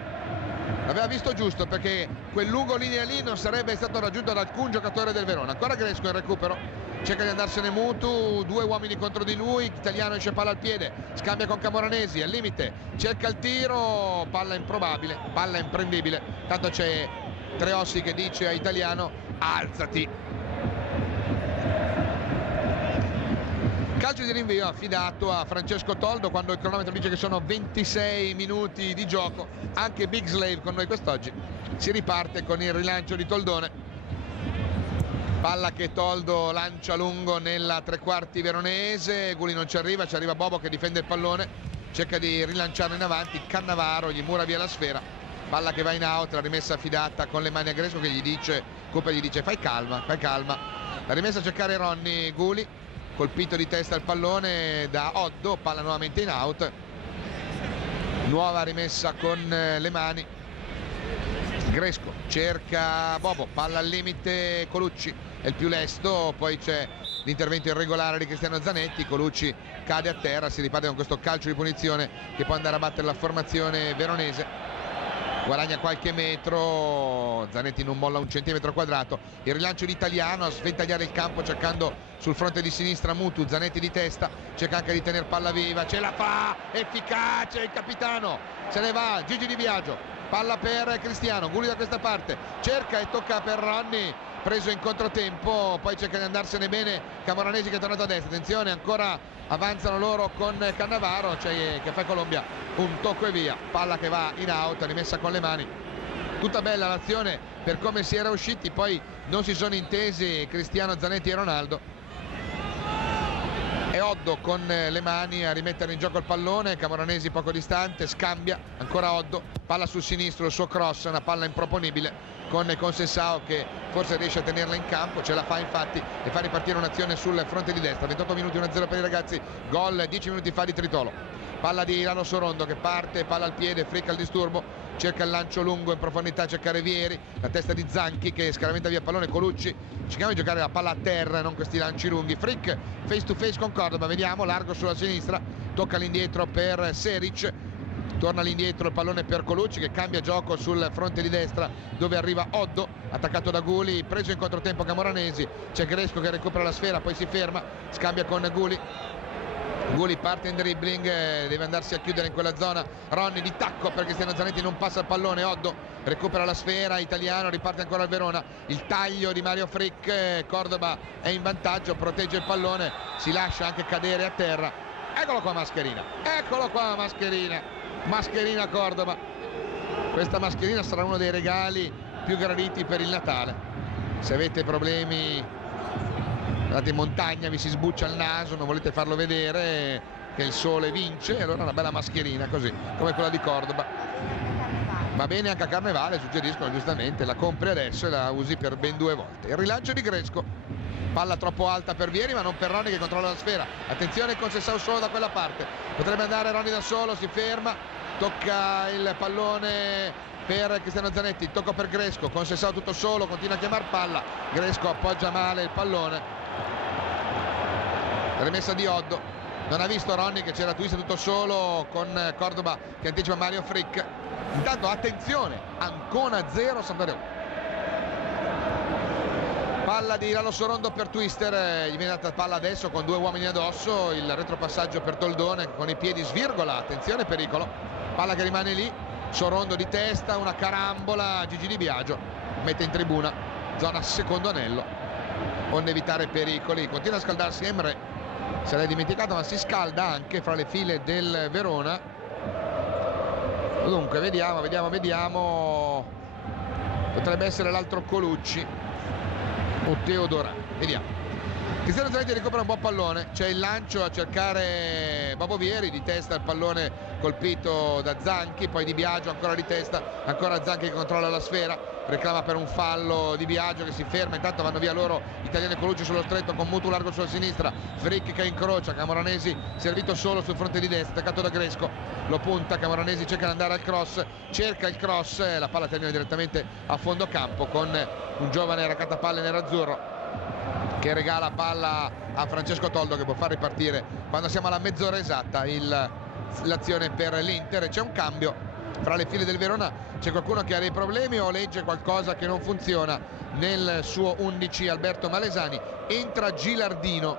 l'aveva visto giusto perché quel lungo linea lì non sarebbe stato raggiunto da alcun giocatore del Verona. Ancora Gresco in recupero, cerca di andarsene Mutu, 2 uomini contro di lui, Italiano esce palla al piede, scambia con Camoranesi al limite, cerca il tiro, palla improbabile, palla imprendibile, tanto c'è Treossi che dice a Italiano alzati. Calcio di rinvio affidato a Francesco Toldo quando il cronometro dice che sono 26 minuti di gioco, anche Big Slave con noi quest'oggi. Si riparte con il rilancio di Toldone, palla che Toldo lancia lungo nella tre quarti veronese, Gulli non ci arriva Bobo che difende il pallone, cerca di rilanciarlo in avanti, Cannavaro gli mura via la sfera, palla che va in out, la rimessa affidata con le mani a Gresco che Cooper gli dice fai calma, la rimessa a cercare Ronny, Gulli colpito di testa il pallone da Oddo, palla nuovamente in out, nuova rimessa con le mani, Gresco cerca Bobo, palla al limite, Colucci è il più lesto, poi c'è l'intervento irregolare di Cristiano Zanetti, Colucci cade a terra, si riparte con questo calcio di punizione che può andare a battere la formazione veronese, guadagna qualche metro, Zanetti non molla un centimetro quadrato, il rilancio di Italiano a sventagliare il campo cercando sul fronte di sinistra Mutu, Zanetti di testa, cerca anche di tenere palla viva, ce la fa, efficace il capitano, se ne va Gigi Di Biagio, palla per Cristiano, Gulli da questa parte, cerca e tocca per Ronny, preso in controtempo, poi cerca di andarsene bene Camoranesi che è tornato a destra. Attenzione, ancora avanzano loro con Cannavaro, cioè che fa Colombia un tocco e via, palla che va in out, rimessa con le mani. Tutta bella l'azione per come si era usciti, poi non si sono intesi Cristiano, Zanetti e Ronaldo. E Oddo con le mani a rimettere in gioco il pallone, Camoranesi poco distante, scambia, ancora Oddo, palla sul sinistro, il suo cross, una palla improponibile con Conceição che forse riesce a tenerla in campo, ce la fa infatti e fa ripartire un'azione sul fronte di destra. 28 minuti 1-0 per i ragazzi, gol 10 minuti fa di Tritolo. Palla di Lalo Sorondo che parte, palla al piede, Frick al disturbo, cerca il lancio lungo in profondità, cerca Revieri, la testa di Zanchi che scaraventa via il pallone, Colucci, cerchiamo di giocare la palla a terra, non questi lanci lunghi. Frick face to face con Cordoba, vediamo, largo sulla sinistra, tocca all'indietro per Seric, torna all'indietro il pallone per Colucci che cambia gioco sul fronte di destra dove arriva Oddo, attaccato da Guli, preso in controtempo Camoranesi, c'è Gresco che recupera la sfera, poi si ferma, scambia con Guli. Guli parte in dribbling, deve andarsi a chiudere in quella zona. Ronny di tacco per Cristiano Zanetti, non passa il pallone. Oddo recupera la sfera, Italiano, riparte ancora il Verona. Il taglio di Mario Frick, Cordoba è in vantaggio, protegge il pallone, si lascia anche cadere a terra. Eccolo qua Mascherina, eccolo qua Mascherina, Mascherina Cordoba. Questa mascherina sarà uno dei regali più graditi per il Natale. Se avete problemi, andate in montagna, vi si sbuccia il naso, non volete farlo vedere che il sole vince, allora una bella mascherina così come quella di Cordoba va bene anche a Carnevale, suggeriscono giustamente, la compri adesso e la usi per ben 2 volte. Il rilancio di Gresco, palla troppo alta per Vieri ma non per Ronny che controlla la sfera. Attenzione con Conceição solo da quella parte, potrebbe andare Ronny da solo, si ferma, tocca il pallone per Cristiano Zanetti, tocco per Gresco, Conceição tutto solo, continua a chiamare palla, Gresco appoggia male il pallone. Rimessa di Oddo, non ha visto Ronny che c'era Twist tutto solo con Cordoba che anticipa Mario Frick. Intanto attenzione, Ancona 0 Sampdoria 1. Palla di Lalo Sorondo per Twister, gli viene data palla adesso con 2 uomini addosso, il retropassaggio per Toldone che con i piedi svirgola, attenzione pericolo, palla che rimane lì, Sorondo di testa, una carambola, Gigi Di Biagio mette in tribuna, zona secondo anello, onde evitare pericoli. Continua a scaldarsi Emre, se l'hai dimenticato ma si scalda anche fra le file del Verona. Dunque vediamo, potrebbe essere l'altro Colucci o Teodora, vediamo. Cristiano Zanetti recupera un buon pallone, c'è il lancio a cercare Bobo Vieri, di testa il pallone colpito da Zanchi, poi Di Biagio ancora di testa, ancora Zanchi che controlla la sfera, reclama per un fallo Di Biagio che si ferma, intanto vanno via loro Italiano e Colucci sullo stretto con Mutu largo sulla sinistra, Frick che incrocia, Camoranesi servito solo sul fronte di destra, attaccato da Gresco, lo punta, Camoranesi cerca di andare al cross, cerca il cross, la palla termina direttamente a fondo campo con un giovane raccattapalle nerazzurro che regala palla a Francesco Toldo che può far ripartire quando siamo alla mezz'ora esatta l'azione per l'Inter. C'è un cambio fra le file del Verona, c'è qualcuno che ha dei problemi o legge qualcosa che non funziona nel suo 11. Alberto Malesani, entra Gilardino,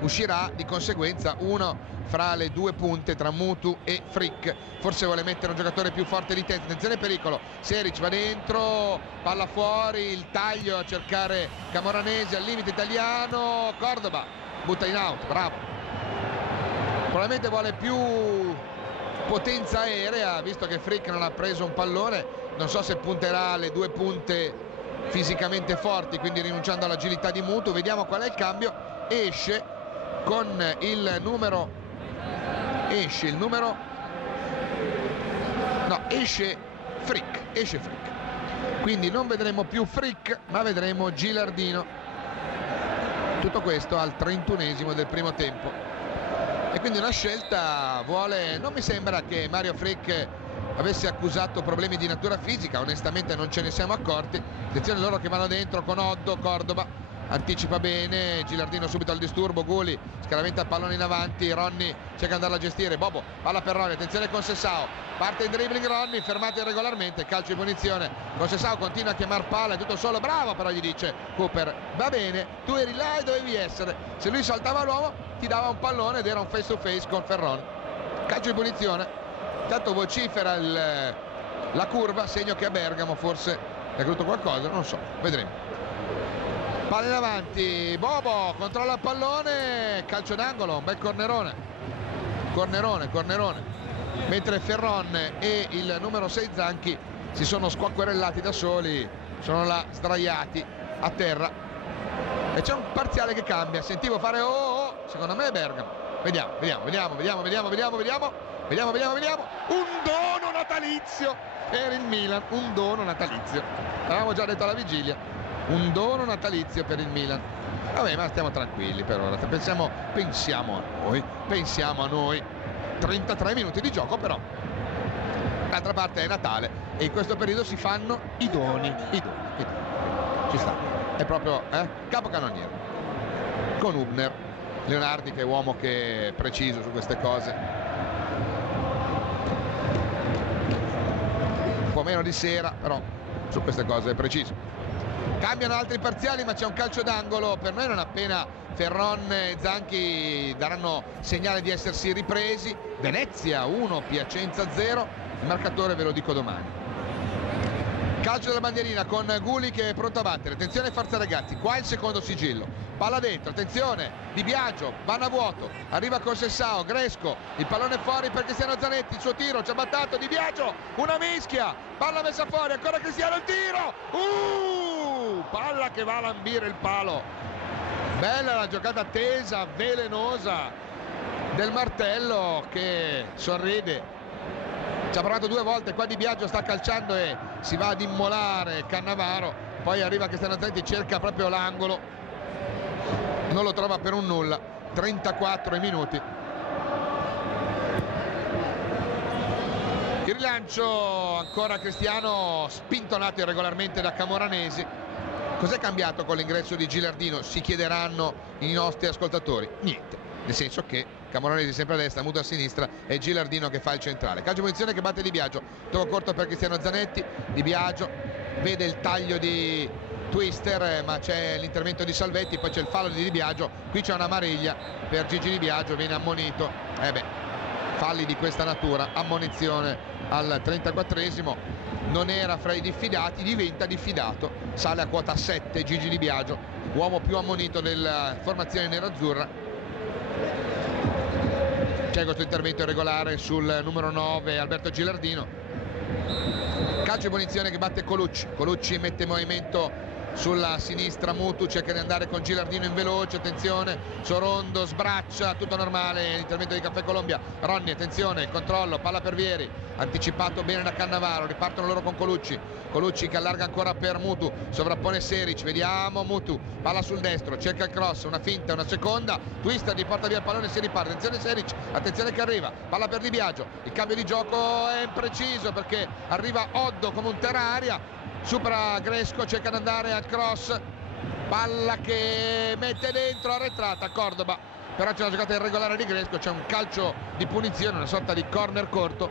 uscirà di conseguenza uno fra le 2 punte tra Mutu e Frick, forse vuole mettere un giocatore più forte di testa. Attenzione pericolo, Seric va dentro, palla fuori, il taglio a cercare Camoranesi al limite Italiano, Cordoba butta in out, bravo, probabilmente vuole più potenza aerea visto che Frick non ha preso un pallone, non so se punterà alle 2 punte fisicamente forti, quindi rinunciando all'agilità di Mutu. Vediamo qual è il cambio, esce Frick, quindi non vedremo più Frick ma vedremo Gilardino. Tutto questo al 31esimo del primo tempo e quindi una scelta non mi sembra che Mario Frick avesse accusato problemi di natura fisica, onestamente non ce ne siamo accorti. Attenzione loro che vanno dentro con Oddo, Cordoba anticipa bene, Gilardino subito al disturbo, Guli scaraventa il pallone in avanti, Ronny cerca di andarla a gestire, Bobo, palla per Ronny, attenzione Conceição, parte in dribbling Ronny, fermato irregolarmente, calcio di punizione, Conceição continua a chiamare palla, è tutto solo, bravo però gli dice Cooper, va bene, tu eri là e dovevi essere, se lui saltava l'uomo ti dava un pallone ed era un face to face con Ferron. Calcio di punizione, intanto vocifera la curva, segno che a Bergamo forse è caduto qualcosa, non so, vedremo. Palla in avanti, Bobo controlla il pallone, calcio d'angolo, un bel cornerone, mentre Ferron e il numero 6 Zanchi si sono squacquerellati da soli, sono là sdraiati a terra e c'è un parziale che cambia. Sentivo fare secondo me è Bergamo. Vediamo. Un dono natalizio per il Milan, un dono natalizio. L'avevamo già detto alla vigilia, un dono natalizio per il Milan. Vabbè, ma stiamo tranquilli per ora, pensiamo a noi. 33 minuti di gioco però. D'altra parte è Natale e in questo periodo si fanno i doni. Ci sta, è proprio capocannoniere con Hübner. Leonardi che è uomo che è preciso su queste cose, un po' meno di sera, però su queste cose è preciso. Cambiano altri parziali, ma c'è un calcio d'angolo per noi non appena Ferron e Zanchi daranno segnale di essersi ripresi. Venezia 1, Piacenza 0, il marcatore ve lo dico domani. Calcio della bandierina con Guli che è pronto a battere. Attenzione, forza ragazzi, qua è il secondo sigillo. Palla dentro, attenzione, Di Biagio, vanno a vuoto, arriva con Sessao, Gresco, il pallone fuori per Cristiano Zanetti, il suo tiro, ci ha battato Di Biagio, una mischia, palla messa fuori, ancora Cristiano, il tiro, palla che va a lambire il palo. Bella la giocata tesa, velenosa del Martello che sorride. Ci ha provato 2 volte, qua Di Biagio sta calciando e si va ad immolare Cannavaro, poi arriva Cristiano Zanetti, cerca proprio l'angolo, non lo trova per un nulla. 34 minuti. Il rilancio ancora Cristiano, spintonato irregolarmente da Camoranesi. Cos'è cambiato con l'ingresso di Gilardino? Si chiederanno i nostri ascoltatori. Niente, nel senso che Camoranesi sempre a destra, Muto a sinistra e Gilardino che fa il centrale. Calcio punizione che batte Di Biagio, tocco corto per Cristiano Zanetti. Di Biagio vede il taglio di Twister, ma c'è l'intervento di Salvetti, poi c'è il fallo di Biagio, qui c'è una amariglia per Gigi Di Biagio, viene ammonito. Falli di questa natura, ammonizione al 34esimo, non era fra i diffidati, diventa diffidato, sale a quota 7 Gigi Di Biagio, uomo più ammonito della formazione nerazzurra. C'è questo intervento irregolare sul numero 9 Alberto Gilardino. Calcio di punizione che batte Colucci mette in movimento sulla sinistra Mutu, cerca di andare con Gilardino in veloce, attenzione, Sorondo sbraccia, tutto normale, l'intervento di Caffè Colombia. Ronni, attenzione, controllo, palla per Vieri, anticipato bene da Cannavaro, ripartono loro con Colucci che allarga ancora per Mutu, sovrappone Seric, vediamo Mutu, palla sul destro, cerca il cross, una finta, una seconda, Twister gli porta via il pallone e si riparte, attenzione Seric, attenzione che arriva, palla per Di Biagio, il cambio di gioco è impreciso perché arriva Oddo come un terra-aria, supera Gresco, cerca di andare al cross, palla che mette dentro, arretrata Cordoba, però c'è una giocata irregolare di Gresco, c'è un calcio di punizione, una sorta di corner corto,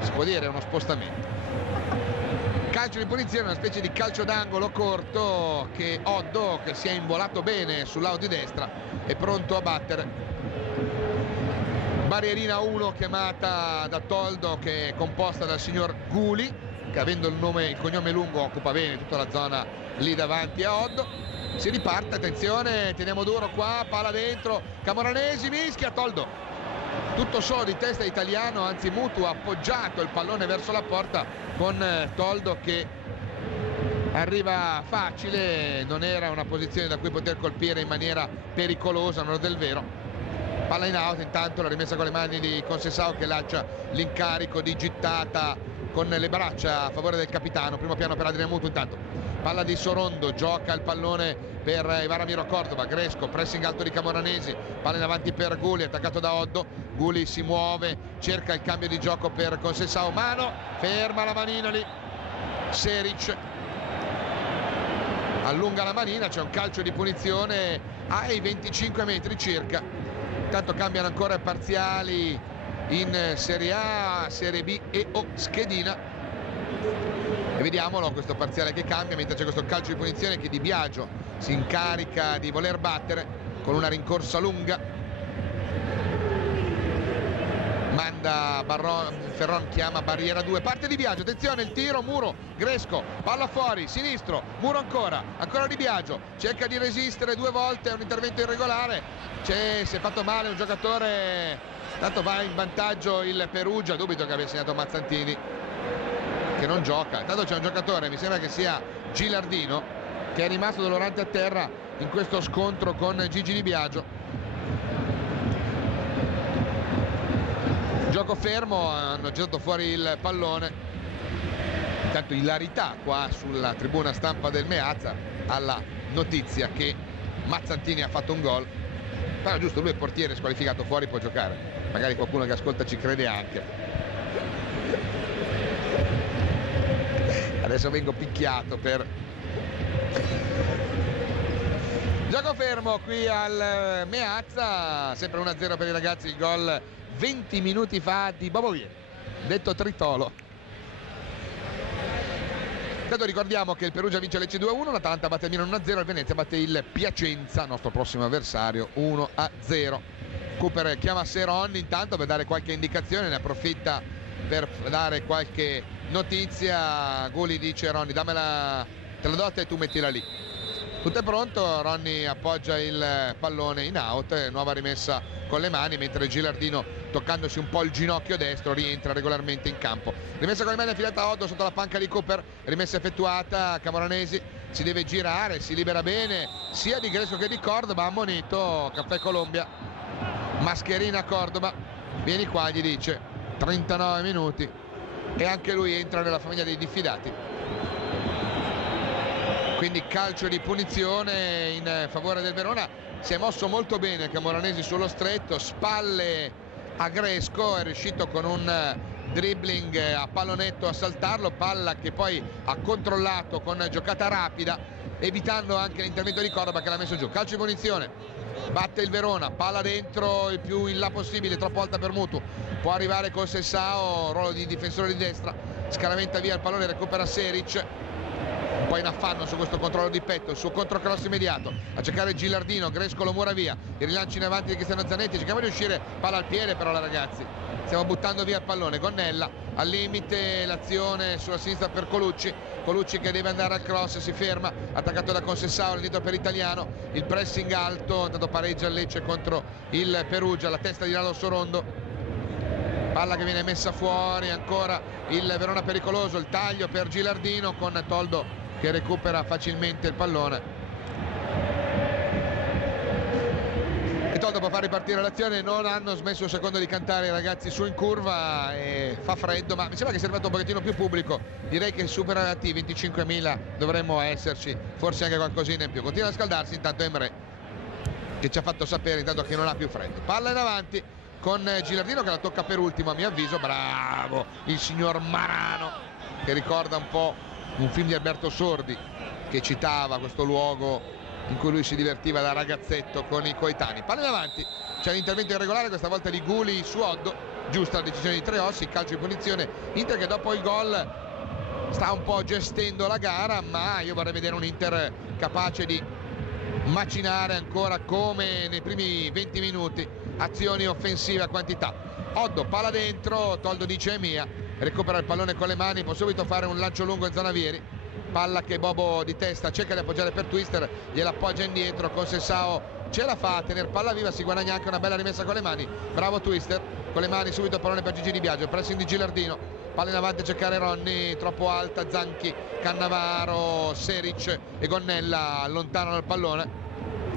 si può dire uno spostamento. Calcio di punizione, una specie di calcio d'angolo corto che Oddo, che si è involato bene sul lato di destra, è pronto a battere. Barrierina 1 chiamata da Toldo, che è composta dal signor Guli, che avendo il cognome lungo occupa bene tutta la zona lì davanti a Oddo. Si riparte, attenzione, teniamo duro qua, palla dentro, Camoranesi mischia, Toldo tutto solo di testa italiano, anzi Mutu ha appoggiato il pallone verso la porta con Toldo che arriva facile, non era una posizione da cui poter colpire in maniera pericolosa, non del vero. Palla in out, intanto la rimessa con le mani di Conceição che lancia l'incarico di gittata con le braccia a favore del capitano, primo piano per Adriano Mutu. Intanto palla di Sorondo, gioca il pallone per Ivaramiro Cordova, Gresco, pressing alto di Camoranesi, palla in avanti per Guli, attaccato da Oddo, Guli si muove, cerca il cambio di gioco per Conceição, mano, ferma la manina lì Seric, allunga la manina, c'è un calcio di punizione ai 25 metri circa. Intanto cambiano ancora i parziali in Serie A, Serie B e o schedina, e vediamolo questo parziale che cambia mentre c'è questo calcio di punizione che Di Biagio si incarica di voler battere con una rincorsa lunga. manda Ferron, chiama barriera 2, parte Di Biagio, attenzione il tiro, Muro, Gresco, palla fuori, sinistro, Muro ancora Di Biagio, cerca di resistere 2 volte, è un intervento irregolare, si è fatto male un giocatore, tanto va in vantaggio il Perugia, dubito che abbia segnato Mazzantini che non gioca, tanto c'è un giocatore, mi sembra che sia Gilardino, che è rimasto dolorante a terra in questo scontro con Gigi Di Biagio. Gioco fermo, hanno girato fuori il pallone, intanto ilarità qua sulla tribuna stampa del Meazza alla notizia che Mazzantini ha fatto un gol, però giusto, lui è portiere, squalificato fuori, può giocare, magari qualcuno che ascolta ci crede anche. Adesso vengo picchiato per gioco fermo qui al Meazza, sempre 1-0 per i ragazzi, il gol 20 minuti fa di Bobo Vieri, detto Tritolo. Intanto ricordiamo che il Perugia vince Lecce 2-1, l'Atalanta batte il Milan 1-0, il Venezia batte il Piacenza, nostro prossimo avversario, 1-0. Cooper chiama Seron intanto per dare qualche indicazione, ne approfitta per dare qualche notizia. Guli dice: Ronny, dammela, te la do a te e tu mettila lì. Tutto è pronto, Ronny appoggia il pallone in out, nuova rimessa con le mani, mentre Gilardino, toccandosi un po' il ginocchio destro, rientra regolarmente in campo. Rimessa con le mani affidata a Oddo sotto la panca di Cooper, rimessa effettuata, Camoranesi si deve girare, si libera bene sia di Gresco che di Cordoba, ammonito Caffè Colombia, mascherina Cordoba, vieni qua, gli dice, 39 minuti e anche lui entra nella famiglia dei diffidati. Quindi calcio di punizione in favore del Verona. Si è mosso molto bene Camoranesi sullo stretto, spalle a Gresco, è riuscito con un dribbling a pallonetto a saltarlo, palla che poi ha controllato con giocata rapida, evitando anche l'intervento di Cordoba che l'ha messo giù. Calcio di punizione, batte il Verona, palla dentro il più in là possibile, troppo alta per Mutu, può arrivare con Sessao, ruolo di difensore di destra, scaraventa via il pallone, recupera Seric, poi in affanno su questo controllo di petto, il suo controcross immediato, a cercare Gilardino, Gresco lo mura via, il rilancio in avanti di Cristiano Zanetti, cerchiamo di uscire, palla al piede però la ragazzi, stiamo buttando via il pallone. Gonnella al limite, l'azione sulla sinistra per Colucci che deve andare al cross, si ferma, attaccato da Consessao, indietro per Italiano, il pressing alto, intanto pareggia il Lecce contro il Perugia, la testa di Lalo Sorondo, palla che viene messa fuori, ancora il Verona pericoloso, il taglio per Gilardino con Toldo che recupera facilmente il pallone e Toldo può far ripartire l'azione. Non hanno smesso un secondo di cantare i ragazzi su in curva e fa freddo, ma mi sembra che sia arrivato un pochettino più pubblico, direi che superati i 25.000 dovremmo esserci, forse anche qualcosina in più. Continua a scaldarsi intanto Emre, che ci ha fatto sapere intanto che non ha più freddo. Palla in avanti con Gilardino che la tocca per ultimo, a mio avviso, bravo il signor Marano, che ricorda un po' un film di Alberto Sordi che citava questo luogo in cui lui si divertiva da ragazzetto con i coetanei. Palla in avanti, c'è l'intervento irregolare questa volta di Guli su Oddo, giusta la decisione di Treossi, calcio di punizione. Inter che dopo il gol sta un po' gestendo la gara, ma io vorrei vedere un Inter capace di macinare ancora come nei primi 20 minuti azioni offensive a quantità. Oddo, palla dentro, Toldo dice è mia, recupera il pallone con le mani, può subito fare un lancio lungo in zona Vieri, palla che Bobo di testa cerca di appoggiare per Twister, gliela appoggia indietro, con Sessao ce la fa a tenere palla viva, si guadagna anche una bella rimessa con le mani, bravo Twister, con le mani subito pallone per Gigi Di Biagio, pressing di Gilardino, palla in avanti a cercare Ronny, troppo alta, Zanchi, Cannavaro, Seric e Gonnella allontanano il pallone,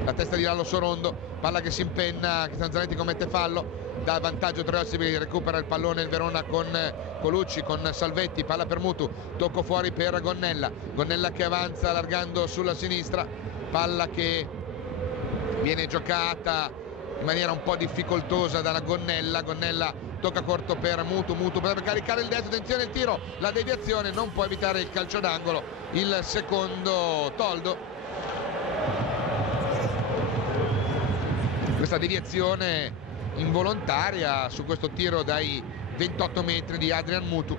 la testa di Lalo Sorondo, palla che si impenna, Cristiano Zanetti commette fallo, dà vantaggio Treossi, recupera il pallone il Verona con Colucci, con Salvetti, palla per Mutu, tocco fuori per Gonnella che avanza allargando sulla sinistra, palla che viene giocata in maniera un po' difficoltosa da Gonnella tocca corto per Mutu per caricare il destro, attenzione il tiro, la deviazione, non può evitare il calcio d'angolo il secondo Toldo. Questa deviazione involontaria su questo tiro dai 28 metri di Adrian Mutu,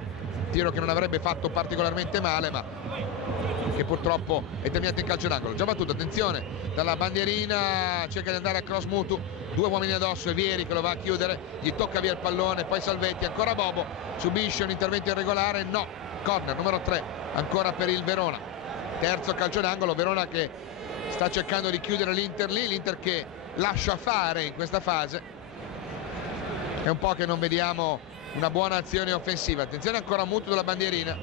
tiro che non avrebbe fatto particolarmente male, ma che purtroppo è terminato in calcio d'angolo. Già battuto, attenzione, dalla bandierina cerca di andare a cross Mutu, 2 uomini addosso e Vieri che lo va a chiudere, gli tocca via il pallone, poi Salvetti, ancora Bobo, subisce un intervento irregolare, no, corner numero 3 ancora per il Verona, terzo calcio d'angolo. Verona che sta cercando di chiudere l'Inter lì, l'Inter che lascia fare in questa fase, è un po' che non vediamo una buona azione offensiva. Attenzione ancora Mutu dalla bandierina,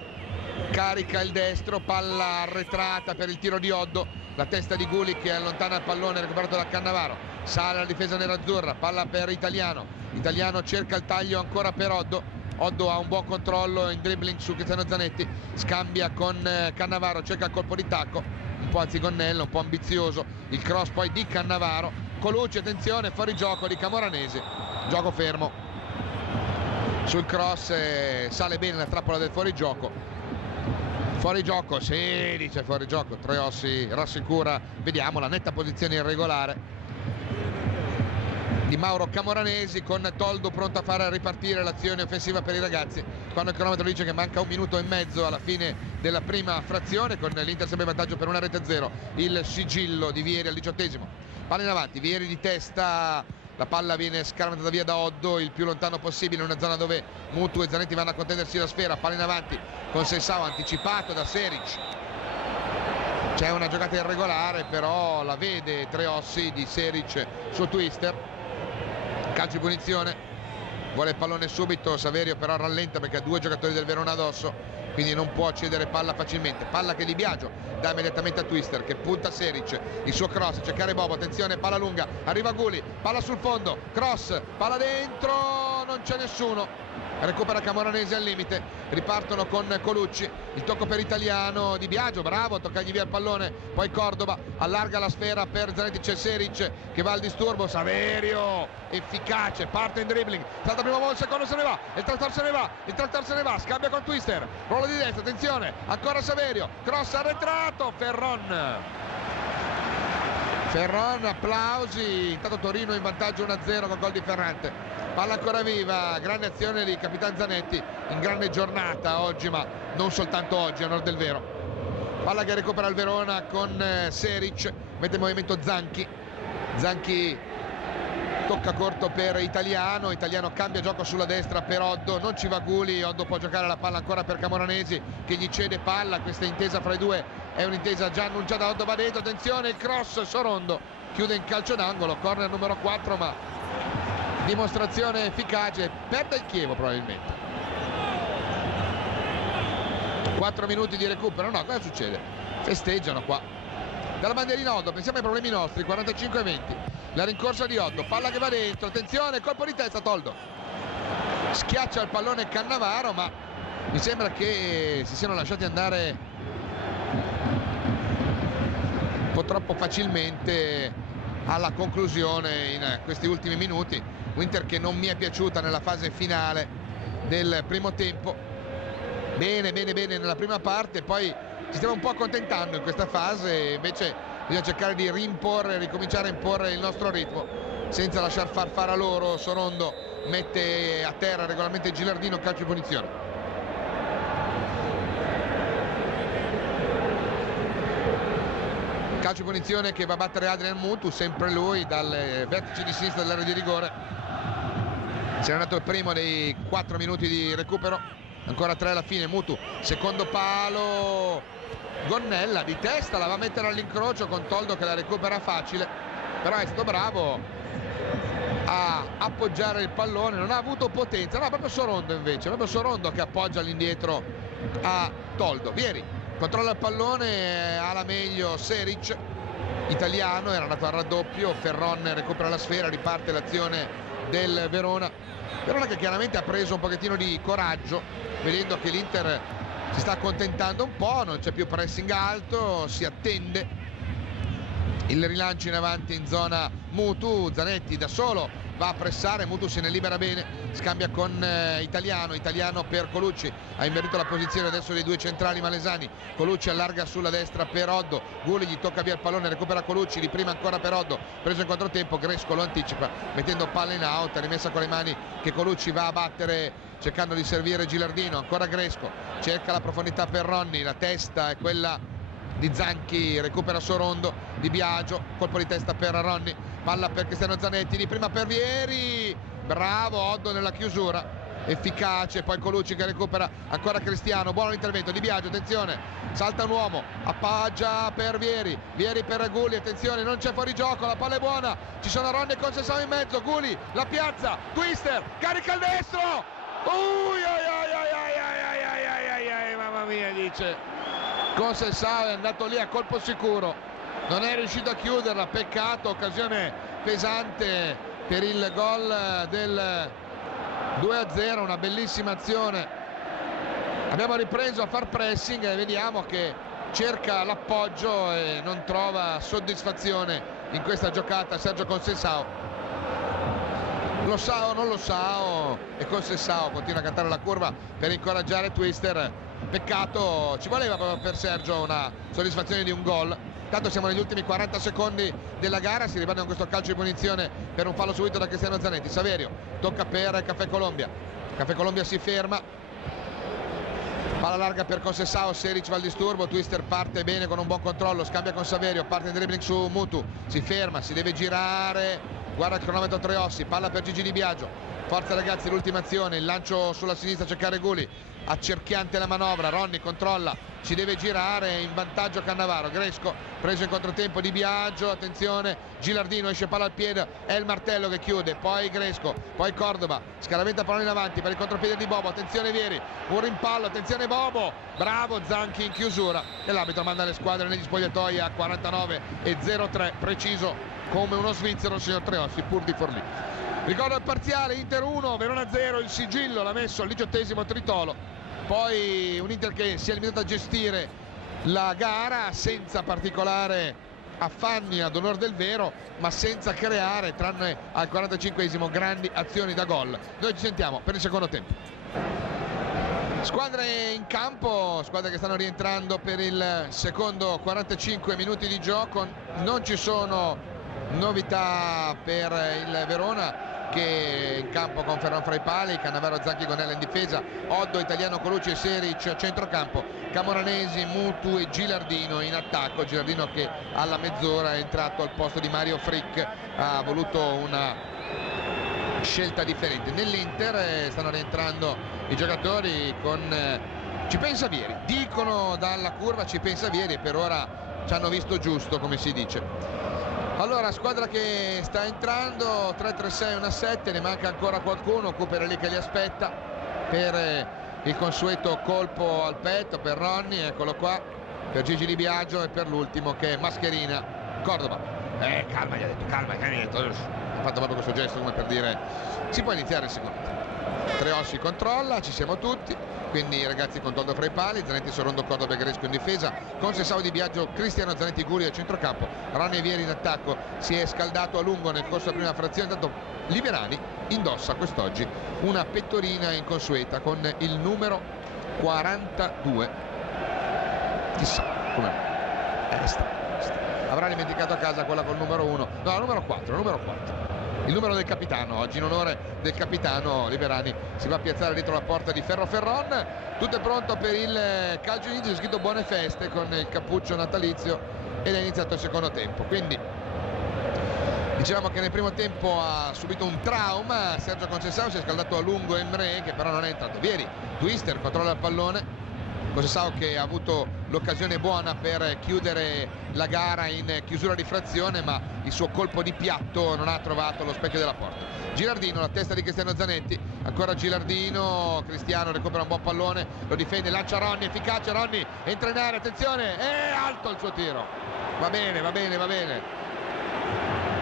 carica il destro, palla arretrata per il tiro di Oddo, la testa di Guli che allontana il pallone recuperato da Cannavaro, sale la difesa nerazzurra, palla per Italiano, Italiano cerca il taglio ancora per Oddo, Oddo ha un buon controllo in dribbling su Cristiano Zanetti, scambia con Cannavaro, cerca il colpo di tacco, un po' a zigonnello, un po' ambizioso, il cross poi di Cannavaro, Colucci, attenzione, fuori gioco di Camoranesi, gioco fermo sul cross, sale bene la trappola del fuorigioco, sì, dice fuorigioco, Treossi rassicura, vediamo la netta posizione irregolare di Mauro Camoranesi, con Toldo pronto a far ripartire l'azione offensiva per i ragazzi, quando il cronometro dice che manca 1 minuto e mezzo alla fine della prima frazione, con l'Inter sempre in vantaggio per 1-0, il sigillo di Vieri al 18esimo, palla in avanti, Vieri di testa, la palla viene scaraventata via da Oddo il più lontano possibile, in una zona dove Mutu e Zanetti vanno a contendersi la sfera, palla in avanti con Sessao anticipato da Seric, c'è una giocata irregolare però la vede Treossi di Seric sul twister, calcio di punizione, vuole il pallone subito, Saverio però rallenta perché ha 2 giocatori del Verona addosso, quindi non può cedere palla facilmente, palla che Di Biagio dà immediatamente a Twister che punta Seric, il suo cross, cercare Bobo, attenzione, palla lunga, arriva Guli, palla sul fondo, cross, palla dentro, non c'è nessuno, recupera Camoranesi al limite, ripartono con Colucci, il tocco per Italiano, Di Biagio bravo a toccargli via il pallone, poi Cordoba allarga la sfera per Zanetti, c'è Seric che va al disturbo, Saverio efficace, parte in dribbling, salta prima volta, il secondo se ne va, il trattore se ne va, scambia con Twister, ruolo di destra, attenzione, ancora Saverio, cross arretrato, Ferron, applausi, intanto Torino in vantaggio 1-0 con gol di Ferrante, palla ancora viva, grande azione di Capitan Zanetti in grande giornata oggi, ma non soltanto oggi a nord del Vero, palla che recupera il Verona con Seric, mette in movimento Zanchi tocca corto per Italiano, Italiano cambia gioco sulla destra per Oddo, non ci va Guli, Oddo può giocare la palla ancora per Camoranesi che gli cede palla, questa intesa fra i due è un'intesa già annunciata, Oddo va dentro, attenzione il cross, Sorondo chiude in calcio d'angolo, corner numero 4 ma dimostrazione efficace, perde il Chievo probabilmente. 4 minuti di recupero, no, cosa succede? Festeggiano qua. Dalla bandierina Oddo, pensiamo ai problemi nostri, 45-20. La rincorsa di Oddo, palla che va dentro, attenzione, colpo di testa Toldo. Schiaccia il pallone Cannavaro, ma mi sembra che si siano lasciati andare un po' troppo facilmente alla conclusione in questi ultimi minuti. Inter che non mi è piaciuta nella fase finale del primo tempo, bene nella prima parte, poi ci stiamo un po' accontentando in questa fase, invece bisogna cercare di ricominciare a imporre il nostro ritmo senza lasciar fare a loro. Sorondo mette a terra regolarmente Gilardino, calcio di punizione. Calcio di punizione che va a battere Adrian Mutu, sempre lui dal vertice di sinistra dell'area di rigore. Si è andato il primo dei 4 minuti di recupero, ancora 3 alla fine. Mutu, secondo palo, Gonnella di testa la va a mettere all'incrocio con Toldo che la recupera facile, però è stato bravo a appoggiare il pallone, non ha avuto potenza, no, proprio Sorondo invece, proprio Sorondo che appoggia all'indietro a Toldo. Vieri controlla il pallone, ha la meglio Seric, Italiano era andato al raddoppio, Ferron recupera la sfera, riparte l'azione del Verona che chiaramente ha preso un pochettino di coraggio vedendo che l'Inter si sta accontentando un po', non c'è più pressing alto, si attende il rilancio in avanti in zona Mutu, Zanetti da solo va a pressare, Mutu se ne libera bene, scambia con Italiano per Colucci, ha invertito la posizione adesso dei due centrali malesani, Colucci allarga sulla destra per Oddo, Guli gli tocca via il pallone, recupera Colucci, riprima ancora per Oddo, preso in controtempo, Gresco lo anticipa mettendo palla in out, rimessa con le mani che Colucci va a battere cercando di servire Gilardino, ancora Gresco, cerca la profondità per Ronni, la testa è quella di Zanchi, recupera Sorondo, Di Biagio, colpo di testa per Ronny, palla per Cristiano Zanetti, di prima per Vieri, bravo Oddo nella chiusura, efficace, poi Colucci che recupera ancora Cristiano, buono l'intervento, Di Biagio, attenzione, salta un uomo, appoggia per Vieri, Vieri per Gulli, attenzione, non c'è fuorigioco, la palla è buona, ci sono Ronny e Conceição in mezzo, Gulli, la piazza, Twister, carica il destro, mamma mia, dice Conceição, è andato lì a colpo sicuro, non è riuscito a chiuderla, peccato, occasione pesante per il gol del 2-0, una bellissima azione. Abbiamo ripreso a far pressing e vediamo che cerca l'appoggio e non trova soddisfazione in questa giocata Sergio Conceição. Lo sa o non lo sa, e Conceição continua a cantare la curva per incoraggiare Twister. Peccato, ci voleva proprio per Sergio una soddisfazione di un gol. Tanto siamo negli ultimi 40 secondi della gara, si riparte con questo calcio di punizione per un fallo subito da Cristiano Zanetti. Saverio tocca per Caffè Colombia, Caffè Colombia si ferma, palla larga per Conceição, Seric va al disturbo, Twister parte bene con un buon controllo, scambia con Saverio, parte in dribbling su Mutu, si ferma, si deve girare, guarda il cronometro Treossi, palla per Gigi Di Biagio, forza ragazzi, l'ultima azione, il lancio sulla sinistra, cercare Gulli, accerchiante la manovra, Ronny controlla, si deve girare, in vantaggio Cannavaro, Gresco preso in controtempo, Di Biagio, attenzione, Gilardino esce palla al piede, è il martello che chiude, poi Gresco, poi Cordova, scaraventa pallone in avanti per il contropiede di Bobo, attenzione Vieri, un rimpallo, attenzione Bobo, bravo Zanchi in chiusura e l'arbitro manda le squadre negli spogliatoi a 49:03, preciso come uno svizzero il signor Treossi, pur di Forlì. Ricordo il parziale, Inter 1, Verona 0, il sigillo l'ha messo al 18° Tritolo, poi un Inter che si è limitato a gestire la gara senza particolare affanni ad onor del vero, ma senza creare, tranne al 45°, grandi azioni da gol. Noi ci sentiamo per il secondo tempo. Squadre in campo, squadre che stanno rientrando per il secondo 45 minuti di gioco, non ci sono novità per il Verona che in campo con Ferran fra i pali, Cannavaro, Zanchi, Gonella in difesa, Oddo, Italiano, Colucci e Seric a centrocampo, Camoranesi, Mutu e Gilardino in attacco. Gilardino che alla mezz'ora è entrato al posto di Mario Frick, ha voluto una scelta differente. Nell'Inter stanno rientrando i giocatori con ci pensa Vieri, dicono dalla curva ci pensa Vieri, e per ora ci hanno visto giusto, come si dice. Allora, squadra che sta entrando, 3-3-6-1-7, ne manca ancora qualcuno, Cooper è lì che li aspetta per il consueto colpo al petto per Ronny, eccolo qua, per Gigi Di Biagio e per l'ultimo che è Mascherina, Cordova. Calma, gli ha detto, calma, ha fatto proprio questo gesto come per dire si può iniziare il secondo tempo. Treossi controlla, ci siamo tutti, quindi i ragazzi con Toldo fra i pali, Zanetti, Sorondo, Cordova e Gresco in difesa, Conceição, Di Biagio, Cristiano, Zanetti, Gulli a centrocampo, Ronny e Vieri in attacco. Si è scaldato a lungo nel corso della prima frazione, tanto Liverani indossa quest'oggi una pettorina inconsueta con il numero 42, chissà come avrà dimenticato a casa quella col numero 1, no, la numero 4, il numero del capitano. Oggi in onore del capitano Liverani si va a piazzare dietro la porta di Ferro-Ferron. Tutto è pronto per il calcio inizio, c'è scritto buone feste con il cappuccio natalizio ed è iniziato il secondo tempo. Quindi dicevamo che nel primo tempo ha subito un trauma Sergio Conceição, si è scaldato a lungo Emre che però non è entrato. Vieri, Twister controlla il pallone, Conceição che ha avuto l'occasione buona per chiudere la gara in chiusura di frazione, ma il suo colpo di piatto non ha trovato lo specchio della porta. Gilardino, la testa di Cristiano Zanetti, ancora Gilardino, Cristiano recupera un buon pallone, lo difende, lancia Ronny, efficace Ronny, entra in area, attenzione, è alto il suo tiro, va bene,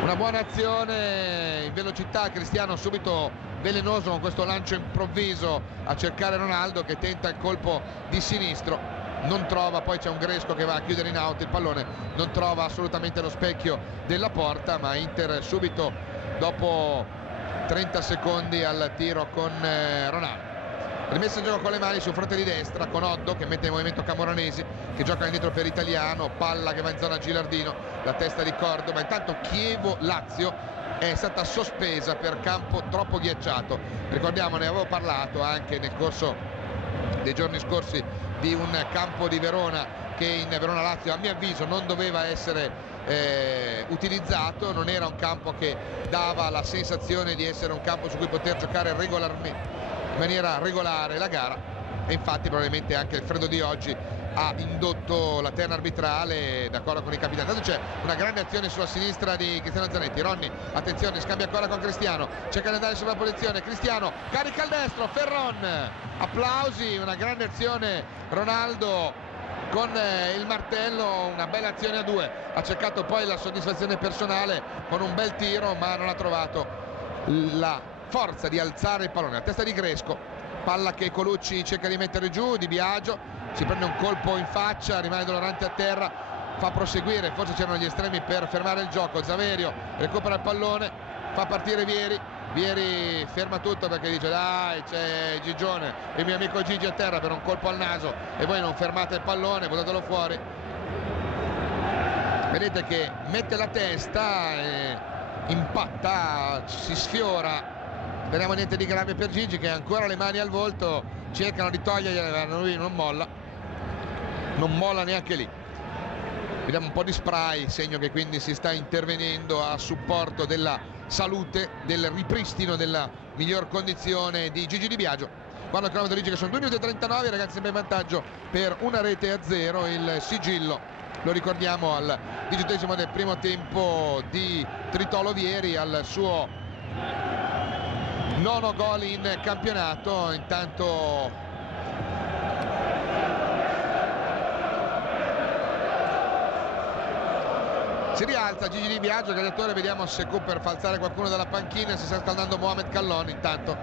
una buona azione in velocità, Cristiano subito velenoso con questo lancio improvviso a cercare Ronaldo che tenta il colpo di sinistro, non trova, poi c'è un Gresco che va a chiudere in out il pallone, non trova assolutamente lo specchio della porta, ma Inter subito dopo 30 secondi al tiro con Ronaldo. Rimessa in gioco con le mani sul fronte di destra con Oddo che mette in movimento Camoranesi che gioca indietro per Italiano, palla che va in zona Gilardino, la testa di Cordova. Intanto Chievo-Lazio è stata sospesa per campo troppo ghiacciato, ricordiamo, ne avevo parlato anche nel corso dei giorni scorsi di un campo di Verona che in Verona Lazio a mio avviso non doveva essere utilizzato, non era un campo che dava la sensazione di essere un campo su cui poter giocare regolarmente, in maniera regolare la gara, e infatti probabilmente anche il freddo di oggi ha indotto la terna arbitrale d'accordo con i capitani. Tanto c'è una grande azione sulla sinistra di Cristiano Zanetti. Ronny, attenzione, scambia ancora con Cristiano, cerca di andare sulla posizione, Cristiano carica il destro, Ferron, applausi, una grande azione Ronaldo con il martello, una bella azione a due, ha cercato poi la soddisfazione personale con un bel tiro ma non ha trovato la forza di alzare il pallone. A testa di Gresco, palla che Colucci cerca di mettere giù, Di Biagio si prende un colpo in faccia, rimane dolorante a terra, fa proseguire, forse c'erano gli estremi per fermare il gioco. Saverio recupera il pallone, fa partire Vieri ferma tutto perché dice dai, c'è Gigione, il mio amico Gigi a terra per un colpo al naso e voi non fermate il pallone, buttatelo fuori. Vedete che mette la testa e impatta, si sfiora. Speriamo niente di grave per Gigi, che ha ancora le mani al volto, cercano di togliergliele, lui non molla neanche lì. Vediamo un po' di spray, segno che quindi si sta intervenendo a supporto della salute, del ripristino della miglior condizione di Gigi Di Biagio. Quando il cronometro dice che sono 2 minuti e 39, ragazzi, sempre in vantaggio per 1-0 il sigillo. Lo ricordiamo al 18° del primo tempo di Tritolo Vieri, al suo 9° gol in campionato. Intanto si rialza Gigi Di Biagio, gladiatore, vediamo se Cooper fa alzare qualcuno dalla panchina, si sta scaldando Mohamed Callon. Intanto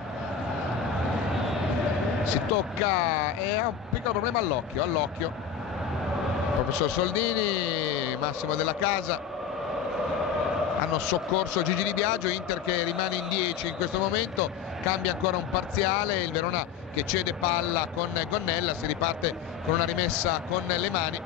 si tocca e ha un piccolo problema all'occhio. Professor Soldini, Massimo Della Casa hanno soccorso Gigi Di Biagio. Inter che rimane in 10 in questo momento, cambia ancora un parziale, il Verona che cede palla con Gonnella, si riparte con una rimessa con le mani,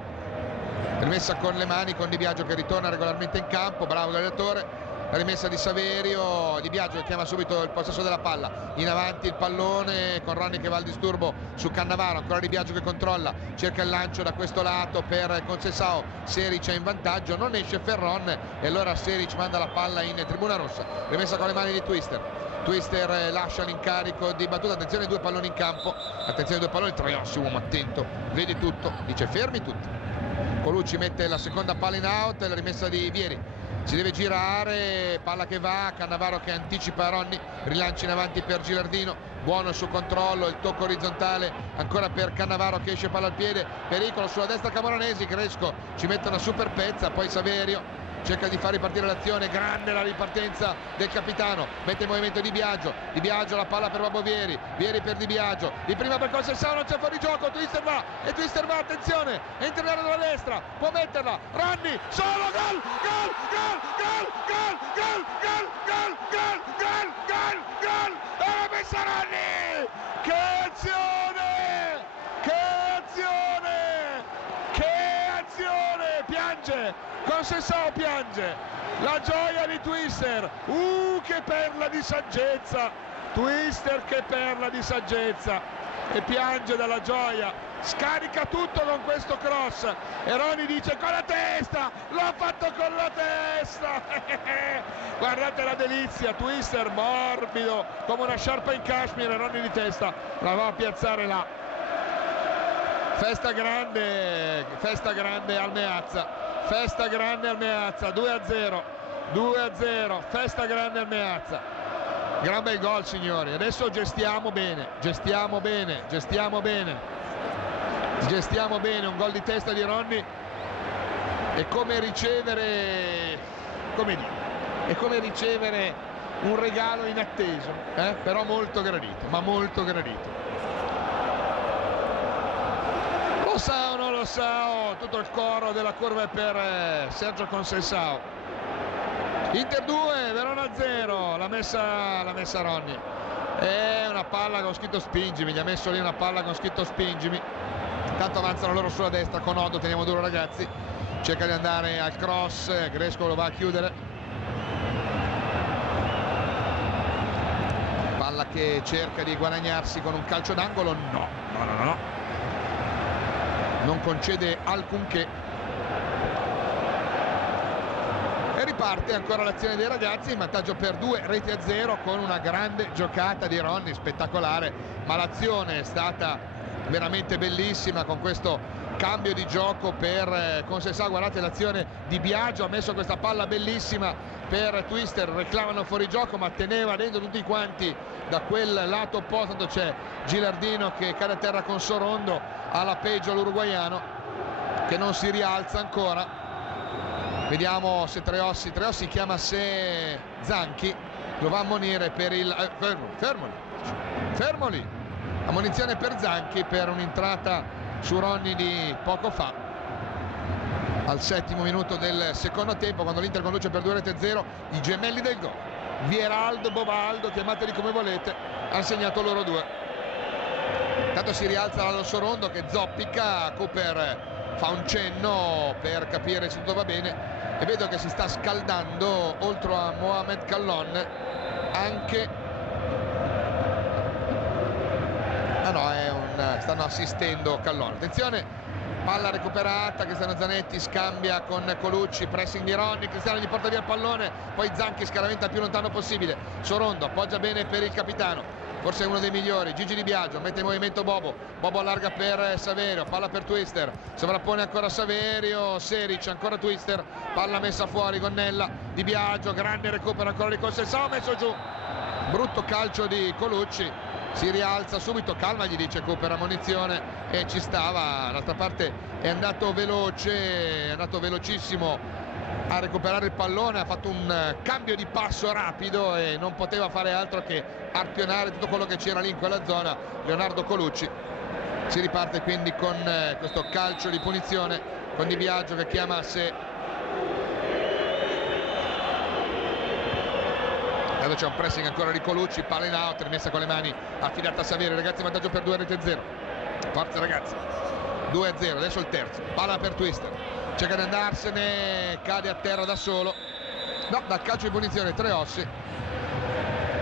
con Di Biagio che ritorna regolarmente in campo, bravo gladiatore. La rimessa di Saverio, Di Biagio che chiama subito il possesso della palla, in avanti il pallone con Ronny che va al disturbo su Cannavaro, ancora Di Biagio che controlla, cerca il lancio da questo lato per Conceição, Seric è in vantaggio, non esce Ferron e allora Seric manda la palla in tribuna rossa. Rimessa con le mani di Twister lascia l'incarico di battuta, attenzione, 2 palloni in campo, attenzione, 2 palloni, Troiossi, uomo attento, vede tutto, dice fermi tutti. Colucci mette la seconda palla in out, la rimessa di Vieri, si deve girare, palla che va, Cannavaro che anticipa Ronny, rilancia in avanti per Gilardino, buono il suo controllo, il tocco orizzontale ancora per Cannavaro che esce palla al piede, pericolo sulla destra Camoranesi, Gresco ci mette una super pezza, poi Saverio cerca di far ripartire l'azione, grande la ripartenza del capitano, mette in movimento Di Biagio, la palla per Babbo Vieri per Di Biagio, di prima per Conceição, non c'è fuori gioco, Twister va, attenzione, entra in area della destra, può metterla, Ronny, solo gol, e la messa Ronny, che azione, piange, Conceição piange, la gioia di Twister, che perla di saggezza, Twister che perla di saggezza, e piange dalla gioia, scarica tutto con questo cross e Ronny dice con la testa, l'ho fatto con la testa, guardate la delizia, Twister morbido come una sciarpa in cashmere, Ronny di testa la va a piazzare là. Festa grande al Meazza, 2-0, festa grande al Meazza, gran bel gol signori. Adesso gestiamo bene, un gol di testa di Ronny è come ricevere un regalo inatteso, però molto gradito. Lo sa o non lo sa, tutto il coro della curva è per Sergio Conceição. Inter 2, Verona 0, l'ha messa Ronny. È una palla con scritto spingimi, gli ha messo lì una palla con scritto spingimi. Intanto avanzano loro sulla destra con Odo, teniamo duro ragazzi, cerca di andare al cross, Gresco lo va a chiudere. Palla che cerca di guadagnarsi con un calcio d'angolo, no. non concede alcunché. E riparte ancora l'azione dei ragazzi, in vantaggio per 2-0 con una grande giocata di Ronny, spettacolare, ma l'azione è stata veramente bellissima con questo cambio di gioco per Conceição. Guardate l'azione di Biagio, ha messo questa palla bellissima per Twister, reclamano fuori gioco ma teneva dentro tutti quanti da quel lato opposto. Tanto c'è Gilardino che cade a terra con Sorondo, alla peggio l'uruguaiano che non si rialza ancora. Vediamo se Treossi chiama a sé Zanchi, lo va a ammonire per il fermoli, ammonizione per Zanchi per un'entrata su Ronny di poco fa al 7° minuto del secondo tempo, quando l'Inter conduce per 2-0. I gemelli del gol, Vieraldo, Bobaldo, chiamateli come volete, hanno segnato loro due. Intanto si rialza Lalo Sorondo che zoppica, Cooper fa un cenno per capire se tutto va bene e vedo che si sta scaldando oltre a Mohamed Kallon anche stanno assistendo Kallon. Attenzione, palla recuperata, Cristiano Zanetti scambia con Colucci, pressing di Ronny, Cristiano gli porta via il pallone, poi Zanchi scaraventa il più lontano possibile, Sorondo appoggia bene per il capitano, forse uno dei migliori, Gigi Di Biagio mette in movimento Bobo allarga per Saverio, palla per Twister, sovrappone ancora Saverio, Seric, ancora Twister, palla messa fuori, Gonnella, Di Biagio, grande recupero ancora di Conceição, messo giù, brutto calcio di Colucci, si rialza subito, calma gli dice Cooper, ammonizione, e ci stava. D'altra parte è andato veloce, è andato velocissimo a recuperare il pallone, ha fatto un cambio di passo rapido e non poteva fare altro che arpionare tutto quello che c'era lì in quella zona Leonardo Colucci. Si riparte quindi con questo calcio di punizione con Di Biagio che chiama a sé. C'è un pressing ancora di Colucci, palla in out, rimessa con le mani affidata a Saverio, ragazzi, vantaggio per 2-0. Forza ragazzi, 2-0, adesso il terzo, palla per Twister, cerca di andarsene, cade a terra da solo, no, dal calcio di punizione Treossi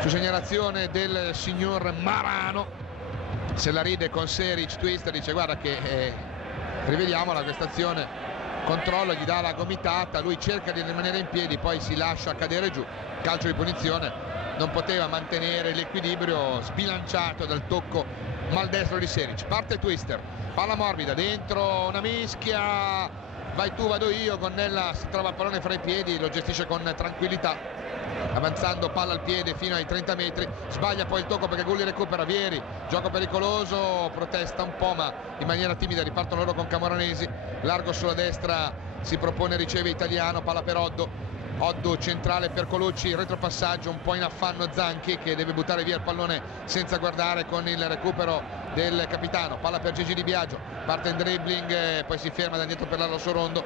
su segnalazione del signor Marano, se la ride con Seric. Twister dice guarda che rivediamola questa azione, controllo, gli dà la gomitata, lui cerca di rimanere in piedi, poi si lascia cadere giù, calcio di punizione, non poteva mantenere l'equilibrio, sbilanciato dal tocco maldestro di Seric. Parte Twister, palla morbida, dentro una mischia, vai tu vado io, Gonnella si trova il pallone fra i piedi, lo gestisce con tranquillità, avanzando palla al piede fino ai 30 metri, sbaglia poi il tocco perché Gulli recupera, Vieri, gioco pericoloso, protesta un po' ma in maniera timida, ripartono loro con Camoranesi, largo sulla destra, si propone, riceve Italiano, palla per Oddo centrale per Colucci, retropassaggio un po' in affanno Zanchi che deve buttare via il pallone senza guardare con il recupero del capitano, palla per Gigi Di Biagio, parte in dribbling, poi si ferma da dietro per Lalo Sorondo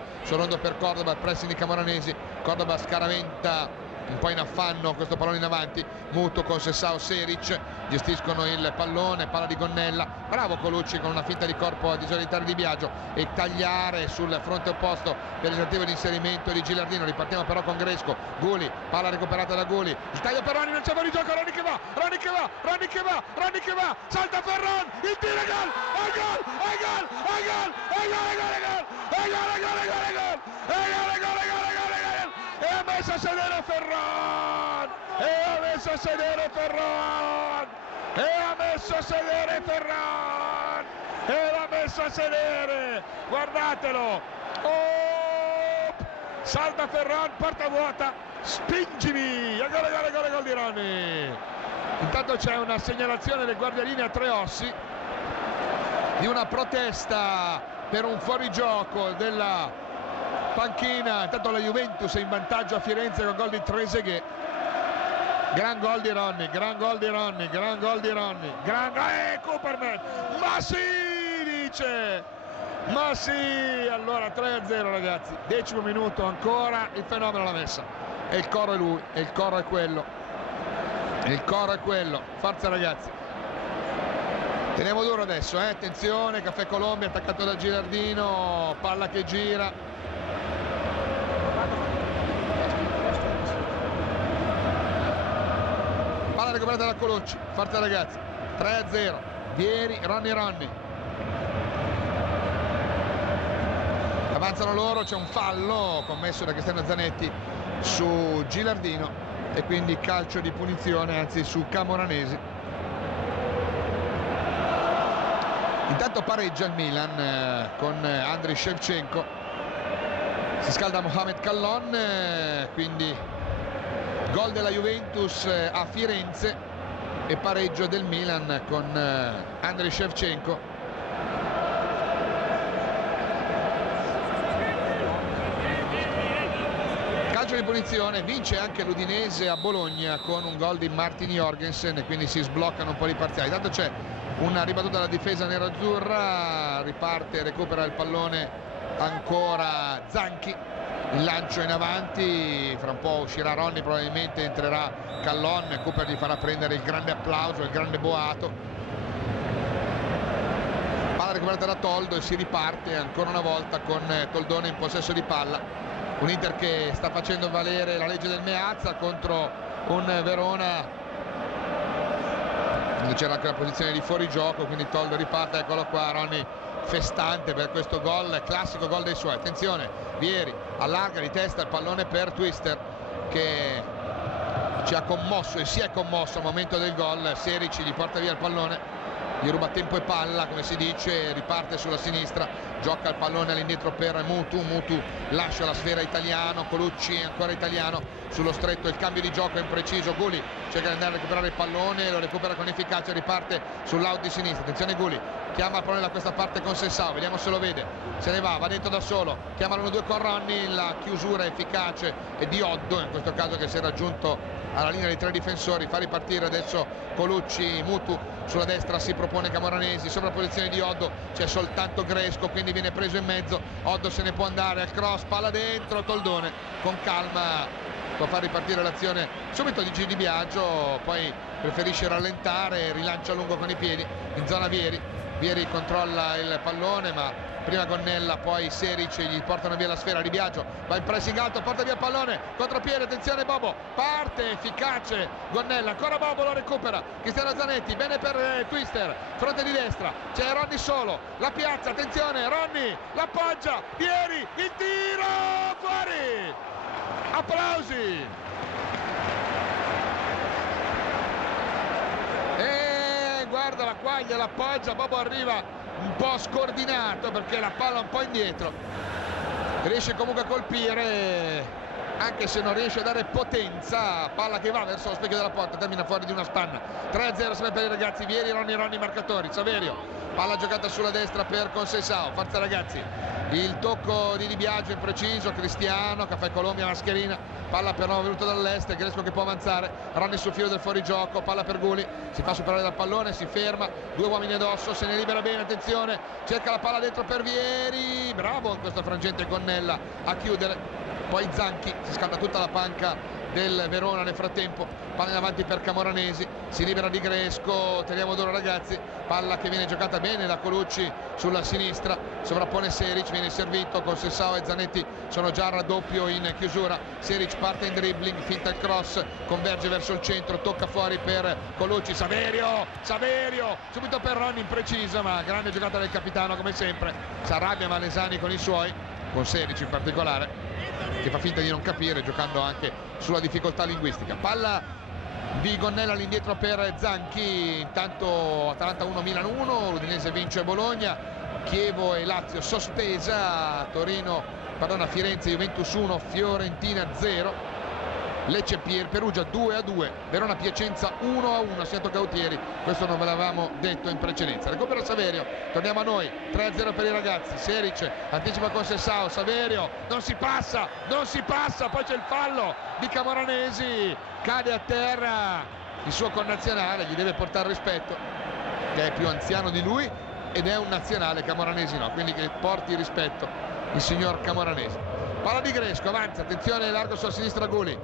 per Cordoba, pressing di Camoranesi, Cordoba scaraventa un po' in affanno questo pallone in avanti, Muto, Conceição, Seric gestiscono il pallone, palla di Gonnella, bravo Colucci con una finta di corpo a disorientare Di Biagio e tagliare sul fronte opposto per il tentativo di inserimento di Gilardino. Ripartiamo però con Gresco, Gulli, palla recuperata da Gulli, il taglio per Ronny, non c'è fuori gioco, Ronny che va, salta Ferran, il tiro, gol, e ha messo a sedere Ferran, guardatelo, salta Ferran, porta vuota, spingimi, gol di Ronny. Intanto c'è una segnalazione del guardialinea Treossi di una protesta per un fuorigioco della panchina. Intanto la Juventus è in vantaggio a Firenze con gol di Trezeguet. Gran gol di Ronny, Cooperman, ma sì, dice, ma sì, allora 3-0 ragazzi, 10° minuto ancora, il fenomeno l'ha messa, e il coro è lui, e il coro è quello, forza ragazzi. Teniamo duro adesso, attenzione, Caffè Colombia attaccato da Gilardino, palla che gira. Palla recuperata da Colucci, forza ragazzi, 3-0, Vieri, Ronny. avanzano loro, c'è un fallo commesso da Cristiano Zanetti su Gilardino e quindi calcio di punizione, anzi su Camoranesi. Intanto pareggia il Milan con Andriy Shevchenko, si scalda Mohamed Kallon, quindi gol della Juventus a Firenze e pareggio del Milan con Andriy Shevchenko. Calcio di punizione, vince anche l'Udinese a Bologna con un gol di Martin Jorgensen e quindi si sbloccano un po' di parziali. Tanto c'è una ribattuta dalla difesa nerazzurra, riparte, recupera il pallone ancora Zanchi, il lancio in avanti, fra un po' uscirà Ronny, probabilmente entrerà Kallon, Cooper gli farà prendere il grande applauso, il grande boato. Palla recuperata da Toldo e si riparte ancora una volta con Toldone in possesso di palla. Un Inter che sta facendo valere la legge del Meazza contro un Verona dove c'era anche la posizione di fuorigioco, quindi Toldo riparte, eccolo qua Ronny festante per questo gol, classico gol dei suoi. Attenzione, Vieri allarga di testa il pallone per Twister che ci ha commosso e si è commosso al momento del gol. Serici gli porta via il pallone, gli ruba tempo e palla, come si dice, riparte sulla sinistra, gioca il pallone all'indietro per Mutu lascia la sfera Italiano, Colucci ancora Italiano sullo stretto, il cambio di gioco è impreciso, Guli cerca di andare a recuperare il pallone, lo recupera con efficacia, riparte sull'out di sinistra. Attenzione Guli, chiama il pallone da questa parte con Sessao, vediamo se lo vede, se ne va dentro da solo, chiama l'1-2 con Ronny, la chiusura efficace è di Oddo, in questo caso che si è raggiunto alla linea dei tre difensori, fa ripartire adesso Colucci, Mutu sulla destra, si propone Camoranesi, sovrapposizione di Oddo, c'è soltanto Gresco, quindi viene preso in mezzo, Oddo se ne può andare al cross, palla dentro, Toldone con calma può far ripartire l'azione subito di Di Biagio, poi preferisce rallentare, rilancia lungo con i piedi in zona Vieri controlla il pallone ma prima Gonnella, poi Seric gli portano via la sfera, Di Biagio va in pressing alto, porta via il pallone, contropiede, attenzione Bobo, parte efficace Gonnella, ancora Bobo lo recupera, Cristiano Zanetti, bene per Twister, fronte di destra, c'è Ronny solo, la piazza, attenzione Ronny, l'appoggia, Vieri, il tiro, fuori, applausi. E guarda la quaglia, l'appoggia, Bobo arriva un po' scordinato perché la palla un po' indietro, riesce comunque a colpire anche se non riesce a dare potenza, palla che va verso lo specchio della porta, termina fuori di una spanna. 3-0 sempre per i ragazzi, Vieri, Ronny marcatori, Saverio, palla giocata sulla destra per Conceição, forza ragazzi, il tocco di Di Biagio impreciso, Cristiano, Caffè Colombia, mascherina, palla però venuta dall'est, Gresco che può avanzare, Ronny sul filo del fuorigioco, palla per Guli, si fa superare dal pallone, si ferma, due uomini addosso, se ne libera bene, attenzione, cerca la palla dentro per Vieri, bravo in questo frangente Gonnella a chiudere, poi Zanchi, si scalda tutta la panca del Verona nel frattempo, palla in avanti per Camoranesi, si libera di Gresco, teniamo d'oro ragazzi, palla che viene giocata bene da Colucci sulla sinistra, sovrappone Seric, viene servito con Sessao e Zanetti, sono già a raddoppio in chiusura, Seric parte in dribbling, finta il cross, converge verso il centro, tocca fuori per Colucci, Saverio, subito per Ronny, imprecisa ma grande giocata del capitano come sempre, si arrabbia Malesani con i suoi, con Seric in particolare, che fa finta di non capire giocando anche sulla difficoltà linguistica. Palla di Gonnella all'indietro per Zanchi, intanto Atalanta 1 Milan 1, l'Udinese vince Bologna, Chievo e Lazio sospesa, Firenze Juventus 1 Fiorentina 0, Lecce Perugia 2-2, Verona Piacenza 1-1, Seto Gautieri, questo non ve l'avevamo detto in precedenza. Recupera Saverio, torniamo a noi, 3-0 per i ragazzi, Seric anticipa con Sessao, Saverio, non si passa, poi c'è il fallo di Camoranesi, cade a terra il suo connazionale, gli deve portare rispetto, che è più anziano di lui ed è un nazionale, Camoranesi no, quindi che porti rispetto il signor Camoranesi. Palla di Gresco, avanza, attenzione, largo sulla sinistra Guli,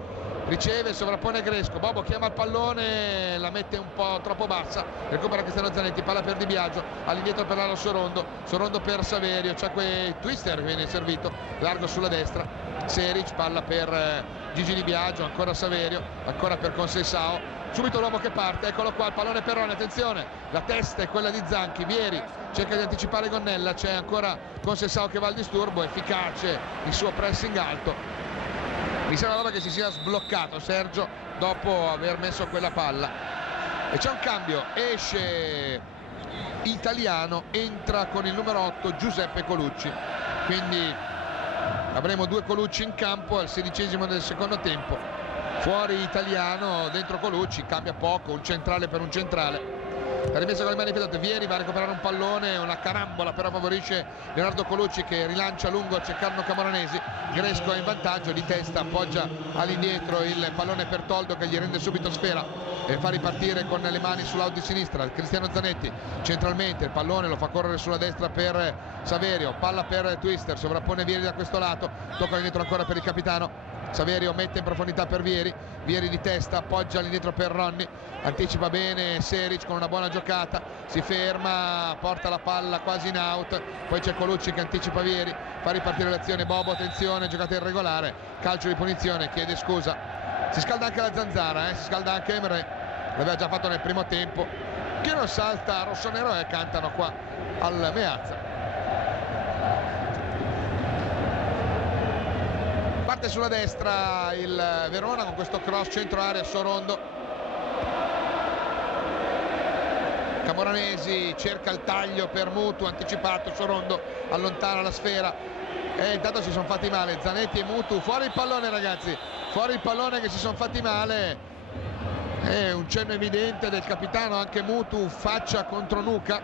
riceve, sovrappone Gresco, Bobo chiama il pallone, la mette un po' troppo bassa, recupera Cristiano Zanetti, palla per Di Biagio, all'indietro per Sorondo per Saverio, c'è quel Twister che viene servito, largo sulla destra, Seric, palla per Gigi Di Biagio, ancora Saverio, ancora per Conceição, subito l'uomo che parte, eccolo qua, il pallone per Ronny, attenzione, la testa è quella di Zanchi, Vieri cerca di anticipare Gonnella, c'è ancora Conceição che va al disturbo, efficace il suo pressing alto. Mi sembra che si sia sbloccato Sergio dopo aver messo quella palla, e c'è un cambio, esce Italiano, entra con il numero 8 Giuseppe Colucci, quindi avremo 2 Colucci in campo al 16° del secondo tempo. Fuori Italiano, dentro Colucci, cambia poco, un centrale per un centrale. La rimessa con le mani pedate, Vieri va a recuperare un pallone, una carambola però favorisce Leonardo Colucci che rilancia lungo a Ceccarno Camoranesi. Gresco è in vantaggio, di testa appoggia all'indietro il pallone per Toldo che gli rende subito sfera e fa ripartire con le mani sull'out di sinistra Cristiano Zanetti centralmente, il pallone lo fa correre sulla destra per Saverio, palla per Twister, sovrappone Vieri da questo lato, tocca all'indietro ancora per il capitano. Saverio mette in profondità per Vieri, Vieri di testa appoggia all'indietro per Ronny, anticipa bene Seric con una buona giocata, si ferma, porta la palla quasi in out, poi c'è Colucci che anticipa Vieri, fa ripartire l'azione. Bobo, attenzione, giocata irregolare, calcio di punizione, chiede scusa. Si scalda anche la Zanzara, si scalda anche Emre, l'aveva già fatto nel primo tempo. Chi non salta rossonero e cantano qua al Meazza. Parte sulla destra il Verona con questo cross centro area Sorondo. Camoranesi cerca il taglio per Mutu, anticipato, Sorondo allontana la sfera e intanto si sono fatti male Zanetti e Mutu. Fuori il pallone, ragazzi, fuori il pallone, che si sono fatti male. È un cenno evidente del capitano, anche Mutu, faccia contro nuca.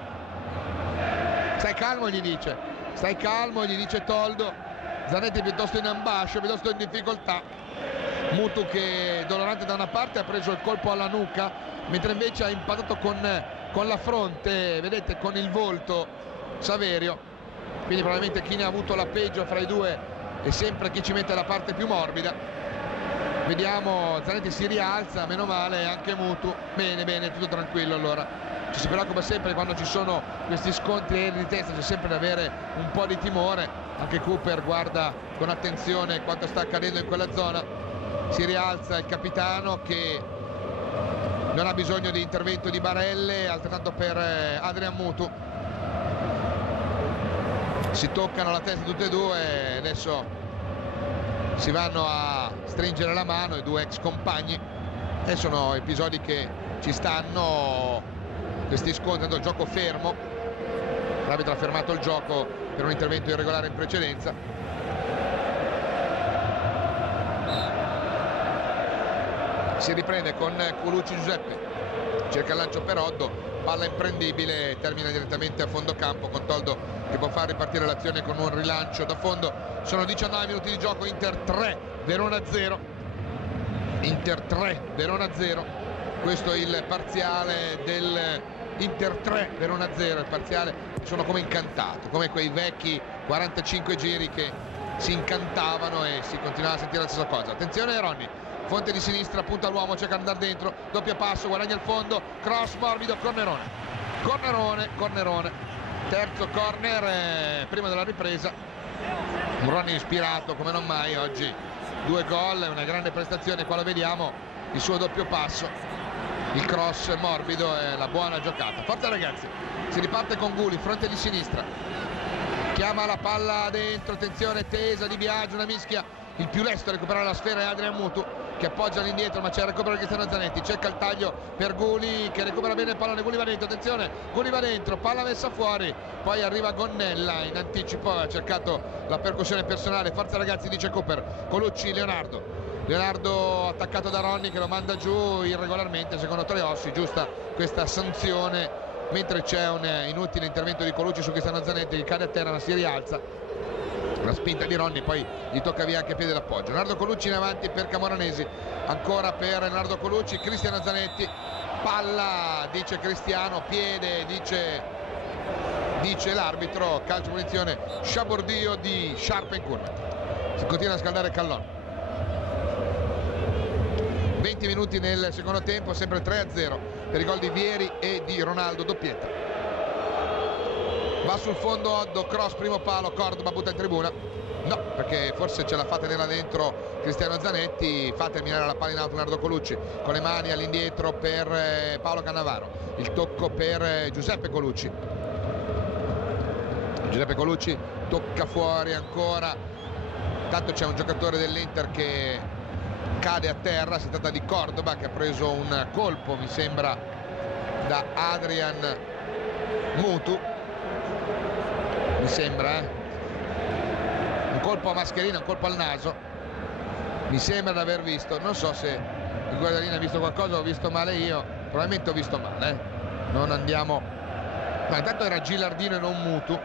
Stai calmo, gli dice, stai calmo, gli dice Toldo. Zanetti piuttosto in ambascio, piuttosto in difficoltà. Mutu che dolorante da una parte ha preso il colpo alla nuca, mentre invece ha impattato con la fronte, vedete, con il volto Saverio. Quindi probabilmente chi ne ha avuto la peggio fra i due è sempre chi ci mette la parte più morbida. Vediamo, Zanetti si rialza, meno male, anche Mutu. Bene, bene, tutto tranquillo allora. Ci si preoccupa sempre quando ci sono questi scontri di testa, c'è sempre da avere un po' di timore. Anche Cooper guarda con attenzione quanto sta accadendo in quella zona. Si rialza il capitano che non ha bisogno di intervento di Barelle, altrettanto per Adrian Mutu. Si toccano la testa tutte e due, adesso si vanno a stringere la mano i due ex compagni e sono episodi che ci stanno, questi scontri, il gioco fermo. L'arbitro ha fermato il gioco per un intervento irregolare in precedenza. Si riprende con Colucci Giuseppe, cerca il lancio per Oddo, palla imprendibile, termina direttamente a fondo campo con Toldo che può far ripartire l'azione con un rilancio da fondo. Sono 19 minuti di gioco, Inter 3, Verona 0. Inter 3, Verona 0. Questo è il parziale del Inter 3, Verona 0, il parziale. Sono come incantato, come quei vecchi 45 giri che si incantavano e si continuava a sentire la stessa cosa. Attenzione Ronny, Fonte di sinistra, punta all'uomo, cerca di andare dentro, doppio passo, guadagna il fondo, cross morbido, cornerone, terzo corner prima della ripresa. Ronny ispirato come non mai oggi, 2 gol, una grande prestazione, qua lo vediamo, il suo doppio passo, il cross morbido e la buona giocata. Forza ragazzi, si riparte con Guli, fronte di sinistra, chiama la palla dentro, attenzione, tesa Di Biagio, una mischia, il più lesto a recuperare la sfera è Adrian Mutu che appoggia all'indietro, ma c'è il recupero di Cristiano Zanetti, cerca il taglio per Guli che recupera bene il pallone, Guli va dentro, attenzione, Guli va dentro, palla messa fuori, poi arriva Gonnella in anticipo, ha cercato la percussione personale. Forza ragazzi, dice Cooper. Colucci, Leonardo attaccato da Ronny che lo manda giù irregolarmente, secondo Treossi, giusta questa sanzione, mentre c'è un inutile intervento di Colucci su Cristiano Zanetti che cade a terra ma si rialza. Una spinta di Ronny, poi gli tocca via anche piede d'appoggio. Leonardo Colucci in avanti per Camoranesi, ancora per Leonardo Colucci, Cristiano Zanetti, palla, dice Cristiano, piede, dice l'arbitro, calcio punizione, sciabordio di Sciarpa in curva. Si continua a scaldare Callon. 20 minuti nel secondo tempo, sempre 3-0 per i gol di Vieri e di Ronaldo, doppietta. Va sul fondo Oddo, cross primo palo, Cordoba butta in tribuna. No, perché forse ce la fa tenere dentro Cristiano Zanetti, fa terminare la palla in alto Nardo Colucci con le mani all'indietro per Paolo Cannavaro, il tocco per Giuseppe Colucci. Giuseppe Colucci tocca fuori ancora, intanto c'è un giocatore dell'Inter che cade a terra, si tratta di Cordoba che ha preso un colpo, mi sembra, da Adrian Mutu, mi sembra, un colpo a mascherina, un colpo al naso, mi sembra di aver visto, non so se il guardialine ha visto qualcosa o ho visto male io, probabilmente ho visto male, non andiamo, ma intanto era Gilardino e non Mutu,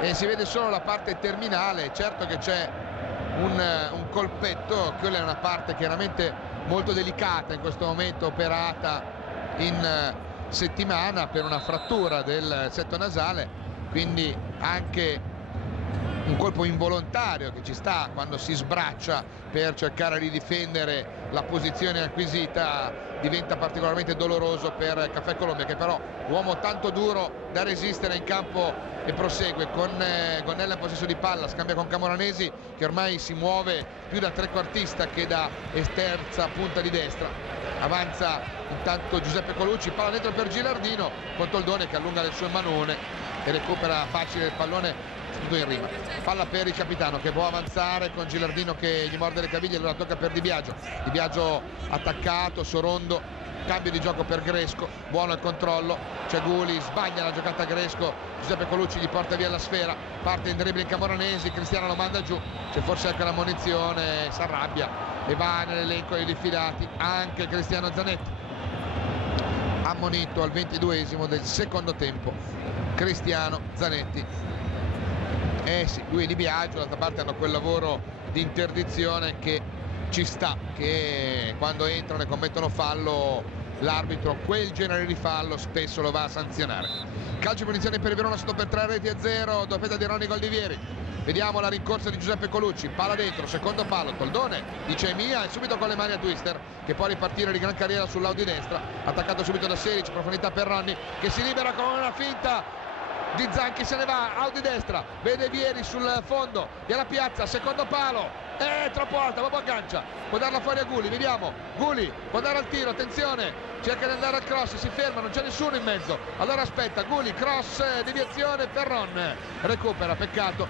e si vede solo la parte terminale. Certo che c'è un colpetto, quella è una parte chiaramente molto delicata in questo momento, operata in settimana per una frattura del setto nasale, quindi anche un colpo involontario che ci sta quando si sbraccia per cercare di difendere la posizione acquisita, diventa particolarmente doloroso per Caffè Colombia, che però uomo tanto duro da resistere in campo e prosegue con Gonnella in possesso di palla, scambia con Camoranesi che ormai si muove più da trequartista che da terza punta di destra. Avanza intanto Giuseppe Colucci, palla dentro per Gilardino con Toldone che allunga le sue manone e recupera facile il pallone in rima. Palla per il capitano che può avanzare con Gilardino che gli morde le caviglie, allora tocca per Di Biagio attaccato, Sorondo, cambio di gioco per Gresco, buono il controllo, c'è Guli, sbaglia la giocata Gresco, Giuseppe Colucci gli porta via la sfera, parte in dribbling Camoranesi, Cristiano lo manda giù, c'è forse anche la munizione, si arrabbia e va nell'elenco dei diffidati anche Cristiano Zanetti, ammonito al 22esimo del secondo tempo Cristiano Zanetti. Sì, lui e Di Biagio d'altra parte hanno quel lavoro di interdizione che ci sta, che quando entrano e commettono fallo l'arbitro quel genere di fallo spesso lo va a sanzionare. Calcio di punizione per il Verona sotto per 3-0, doppietta di Ronny Goldivieri. Vediamo la rincorsa di Giuseppe Colucci, palla dentro, secondo palo, Toldone dice mia e subito con le mani a Twister che può ripartire di gran carriera sull'Audi destra, attaccato subito da Seric, profondità per Ronny che si libera con una finta di Zanchi, se ne va, Audi destra, vede Vieri sul fondo della piazza, secondo palo, è troppo alta, proprio aggancia, può darla fuori a Guli, vediamo, Guli può andare al tiro, attenzione, cerca di andare al cross, si ferma, non c'è nessuno in mezzo, allora aspetta, Guli, cross, deviazione, Ferron recupera, peccato,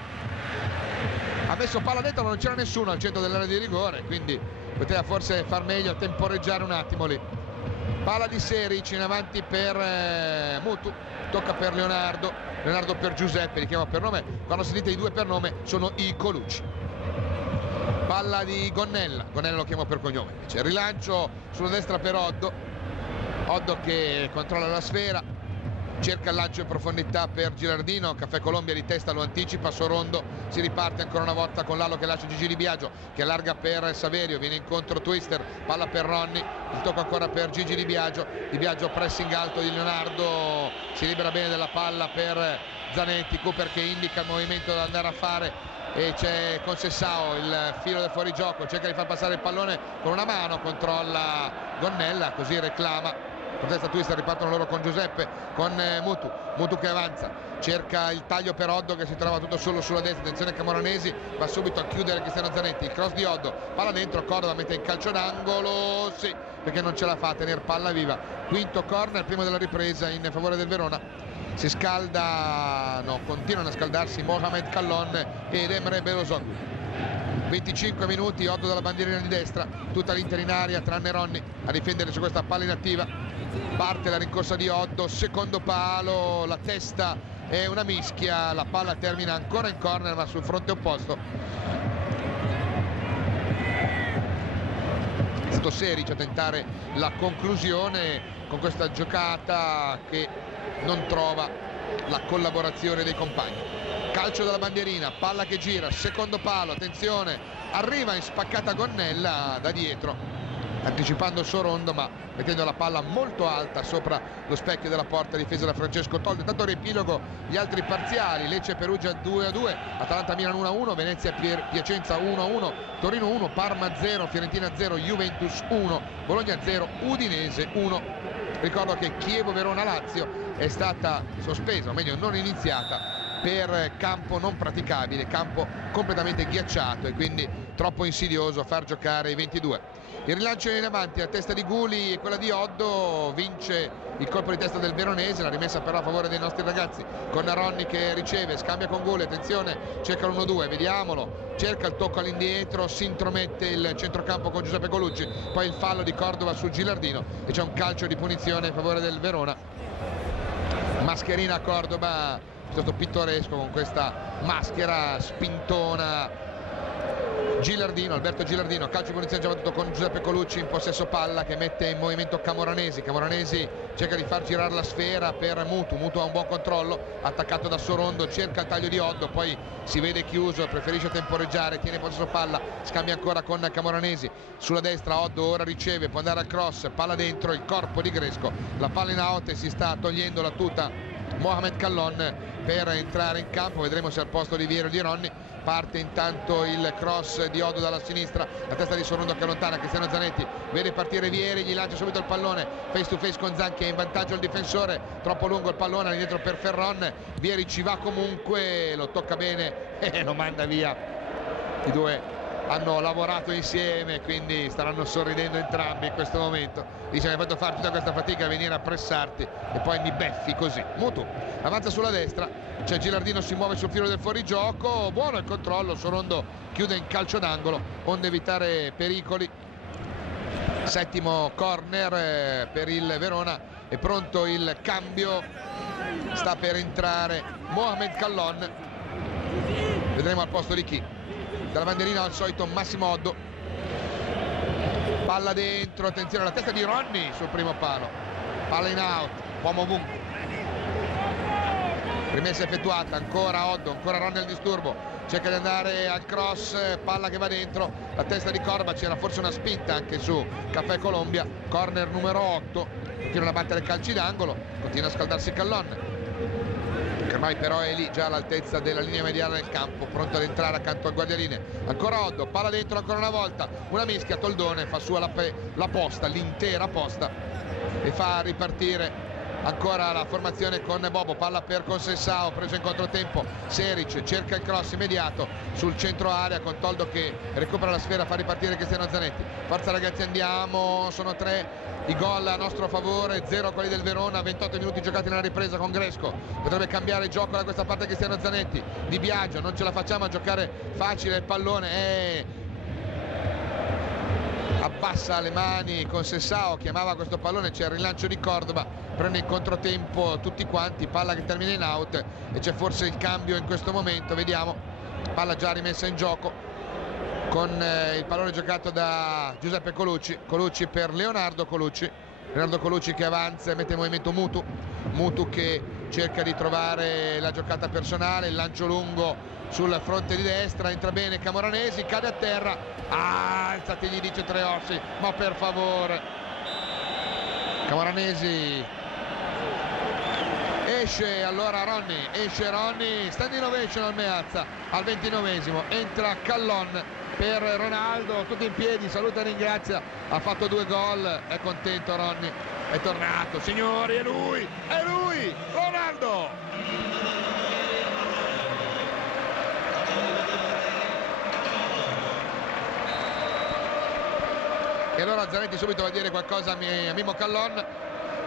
ha messo palla dentro ma non c'era nessuno al centro dell'area di rigore, quindi poteva forse far meglio a temporeggiare un attimo lì. Palla di Seric in avanti per Mutu, tocca per Leonardo per Giuseppe, li chiama per nome, quando sentite i due per nome sono i Colucci. Palla di Gonnella lo chiamo per cognome, c'è il rilancio sulla destra per Oddo che controlla la sfera, cerca il lancio in profondità per Gilardino, Caffè Colombia di testa lo anticipa, Sorondo, si riparte ancora una volta con Lalo che lascia Gigi Di Biagio che allarga per Saverio, viene incontro Twister, palla per Ronny, il tocco ancora per Gigi Di Biagio pressing alto di Leonardo, si libera bene della palla per Zanetti, Cooper che indica il movimento da andare a fare e c'è Concessao, il filo del fuorigioco, cerca di far passare il pallone con una mano, controlla Gonnella, così reclama. Protesta Twister, ripartono loro con Giuseppe, con Mutu che avanza, cerca il taglio per Oddo che si trova tutto solo sulla destra, attenzione Camoranesi, va subito a chiudere Cristiano Zanetti, il cross di Oddo, palla dentro, Cordoba mette in calcio d'angolo, sì, perché non ce la fa a tenere palla viva. Quinto corner, primo della ripresa in favore del Verona, si scalda, no, continuano a scaldarsi Mohamed Kallon ed Emre Belosoglu. 25 minuti, Oddo dalla bandierina di destra, tutta l'Inter in aria tranne Ronny a difendere su questa palla inattiva, parte la rincorsa di Oddo, secondo palo, la testa è una mischia, la palla termina ancora in corner ma sul fronte opposto. È stato Seric a tentare la conclusione con questa giocata che non trova la collaborazione dei compagni. Calcio dalla bandierina, palla che gira, secondo palo, attenzione, arriva in spaccata Gonnella da dietro, anticipando Sorondo ma mettendo la palla molto alta sopra lo specchio della porta difesa da Francesco Toldo. Intanto riepilogo gli altri parziali: Lecce Perugia 2-2, Atalanta Milan 1-1, Venezia Piacenza 1-1, Torino 1, Parma 0, Fiorentina 0, Juventus 1, Bologna 0, Udinese 1. Ricordo che Chievo Verona Lazio è stata sospesa, o meglio non iniziata per campo non praticabile, campo completamente ghiacciato e quindi troppo insidioso far giocare i 22. Il rilancio in avanti, la testa di Guli e quella di Oddo, vince il colpo di testa del Veronese, la rimessa però a favore dei nostri ragazzi, con Ronny che riceve, scambia con Guli, attenzione, cerca l'1-2, vediamolo, cerca il tocco all'indietro, si intromette il centrocampo con Giuseppe Colucci, poi il fallo di Cordova sul Gilardino e c'è un calcio di punizione a favore del Verona. Mascherina a Cordova, piuttosto pittoresco con questa maschera spintona. Alberto Gilardino, calcio di punizione già battuto con Giuseppe Colucci in possesso palla che mette in movimento Camoranesi cerca di far girare la sfera per Mutu ha un buon controllo, attaccato da Sorondo, cerca il taglio di Oddo, poi si vede chiuso, preferisce temporeggiare, tiene possesso palla, scambia ancora con Camoranesi sulla destra, Oddo ora riceve, può andare al cross, palla dentro, il corpo di Gresco, la palla in out e si sta togliendo la tuta Mohamed Kallon per entrare in campo, vedremo se al posto di Vieri o di Ronny. Parte intanto il cross di Oddo dalla sinistra, la testa di Sorondo che allontana, Cristiano Zanetti vede partire Vieri, gli lancia subito il pallone face to face con Zan che è in vantaggio il difensore, troppo lungo il pallone all'indietro per Ferron, Vieri ci va comunque, lo tocca bene e lo manda via. I due hanno lavorato insieme, quindi staranno sorridendo entrambi in questo momento. Dice: mi hai fatto fare tutta questa fatica a venire a pressarti e poi mi beffi così. Mutu avanza sulla destra, c'è Gilardino, si muove sul filo del fuorigioco, buono il controllo, Sorondo chiude in calcio d'angolo onde evitare pericoli. Settimo corner per il Verona, è pronto il cambio, sta per entrare Mohamed Kallon, vedremo al posto di chi. Dalla bandierina al solito Massimo Oddo, palla dentro, attenzione alla testa di Ronny sul primo palo, palla in out, uomo ovunque, rimessa effettuata, ancora Oddo, ancora Ronny al disturbo, cerca di andare al cross, palla che va dentro, la testa di Corba, c'era forse una spinta anche su Caffè Colombia, corner numero 8, continua a battere calci d'angolo, continua a scaldarsi Kallon, che ormai però è lì già all'altezza della linea mediana del campo, pronto ad entrare accanto al guardialine. Ancora Oddo, palla dentro ancora una volta, una mischia, Toldone fa sua la posta, l'intera posta e fa ripartire ancora la formazione con Bobo, palla per Consensao, preso in controtempo Seric, cerca il cross immediato sul centro area con Toldo che recupera la sfera, fa ripartire Cristiano Zanetti. Forza ragazzi, andiamo, sono 3 i gol a nostro favore, 0 quelli del Verona, 28 minuti giocati nella ripresa con Gresco, potrebbe cambiare il gioco da questa parte Cristiano Zanetti, Di Biagio, non ce la facciamo a giocare facile il pallone, abbassa le mani con Sessao, chiamava questo pallone, c'è il rilancio di Cordova, prende in controtempo tutti quanti, palla che termina in out e c'è forse il cambio in questo momento, vediamo, palla già rimessa in gioco con il pallone giocato da Giuseppe Colucci per Leonardo Colucci che avanza e mette in movimento Mutu che cerca di trovare la giocata personale, il lancio lungo sul fronte di destra, entra bene Camoranesi, cade a terra, alzati gli dice Treossi, ma per favore. Camoranesi esce, allora Ronny, standing ovation al Meazza al 29esimo, entra Kallon per Ronaldo, tutti in piedi, saluta e ringrazia, ha fatto 2 gol, è contento Ronny, è tornato, signori, è lui, Ronaldo! E allora Zanetti subito va a dire qualcosa a Mimo Kallon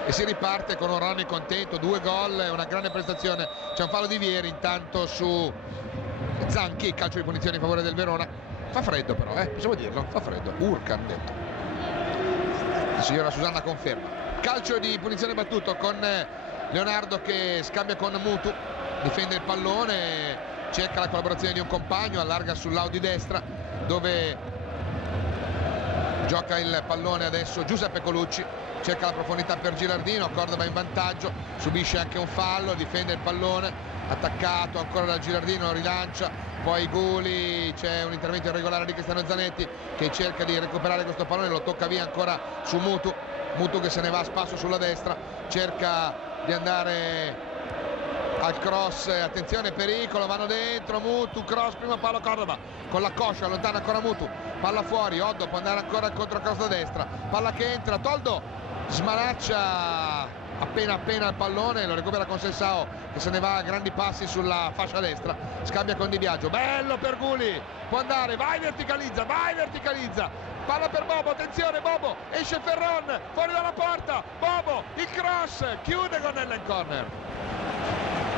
e si riparte con un Ronny contento, 2 gol, è una grande prestazione, c'è un fallo di Vieri intanto su Zanchi, calcio di punizione in favore del Verona. Fa freddo però, possiamo dirlo, fa freddo, urca hanno detto. La signora Susanna conferma. Calcio di punizione battuto con Leonardo che scambia con Mutu, difende il pallone, cerca la collaborazione di un compagno, allarga sull'out di destra dove gioca il pallone adesso Giuseppe Colucci, cerca la profondità per Gilardino, Cordova in vantaggio, subisce anche un fallo, difende il pallone, attaccato ancora da Gilardino, rilancia, poi Guli, c'è un intervento irregolare di Cristiano Zanetti che cerca di recuperare questo pallone, lo tocca via ancora su Mutu che se ne va a spasso sulla destra, cerca di andare al cross, attenzione pericolo, vanno dentro, Mutu, cross, primo palo Cordova con la coscia, allontana ancora Mutu, palla fuori, Oddo può andare ancora al controcross da destra, palla che entra, Toldo smanaccia appena il pallone, lo recupera con Sessao che se ne va a grandi passi sulla fascia destra, scambia con Di Biagio, bello per Guli, può andare, vai verticalizza, palla per Bobo, attenzione Bobo, esce Ferron, fuori dalla porta, Bobo, il cross, chiude Gonnella in corner.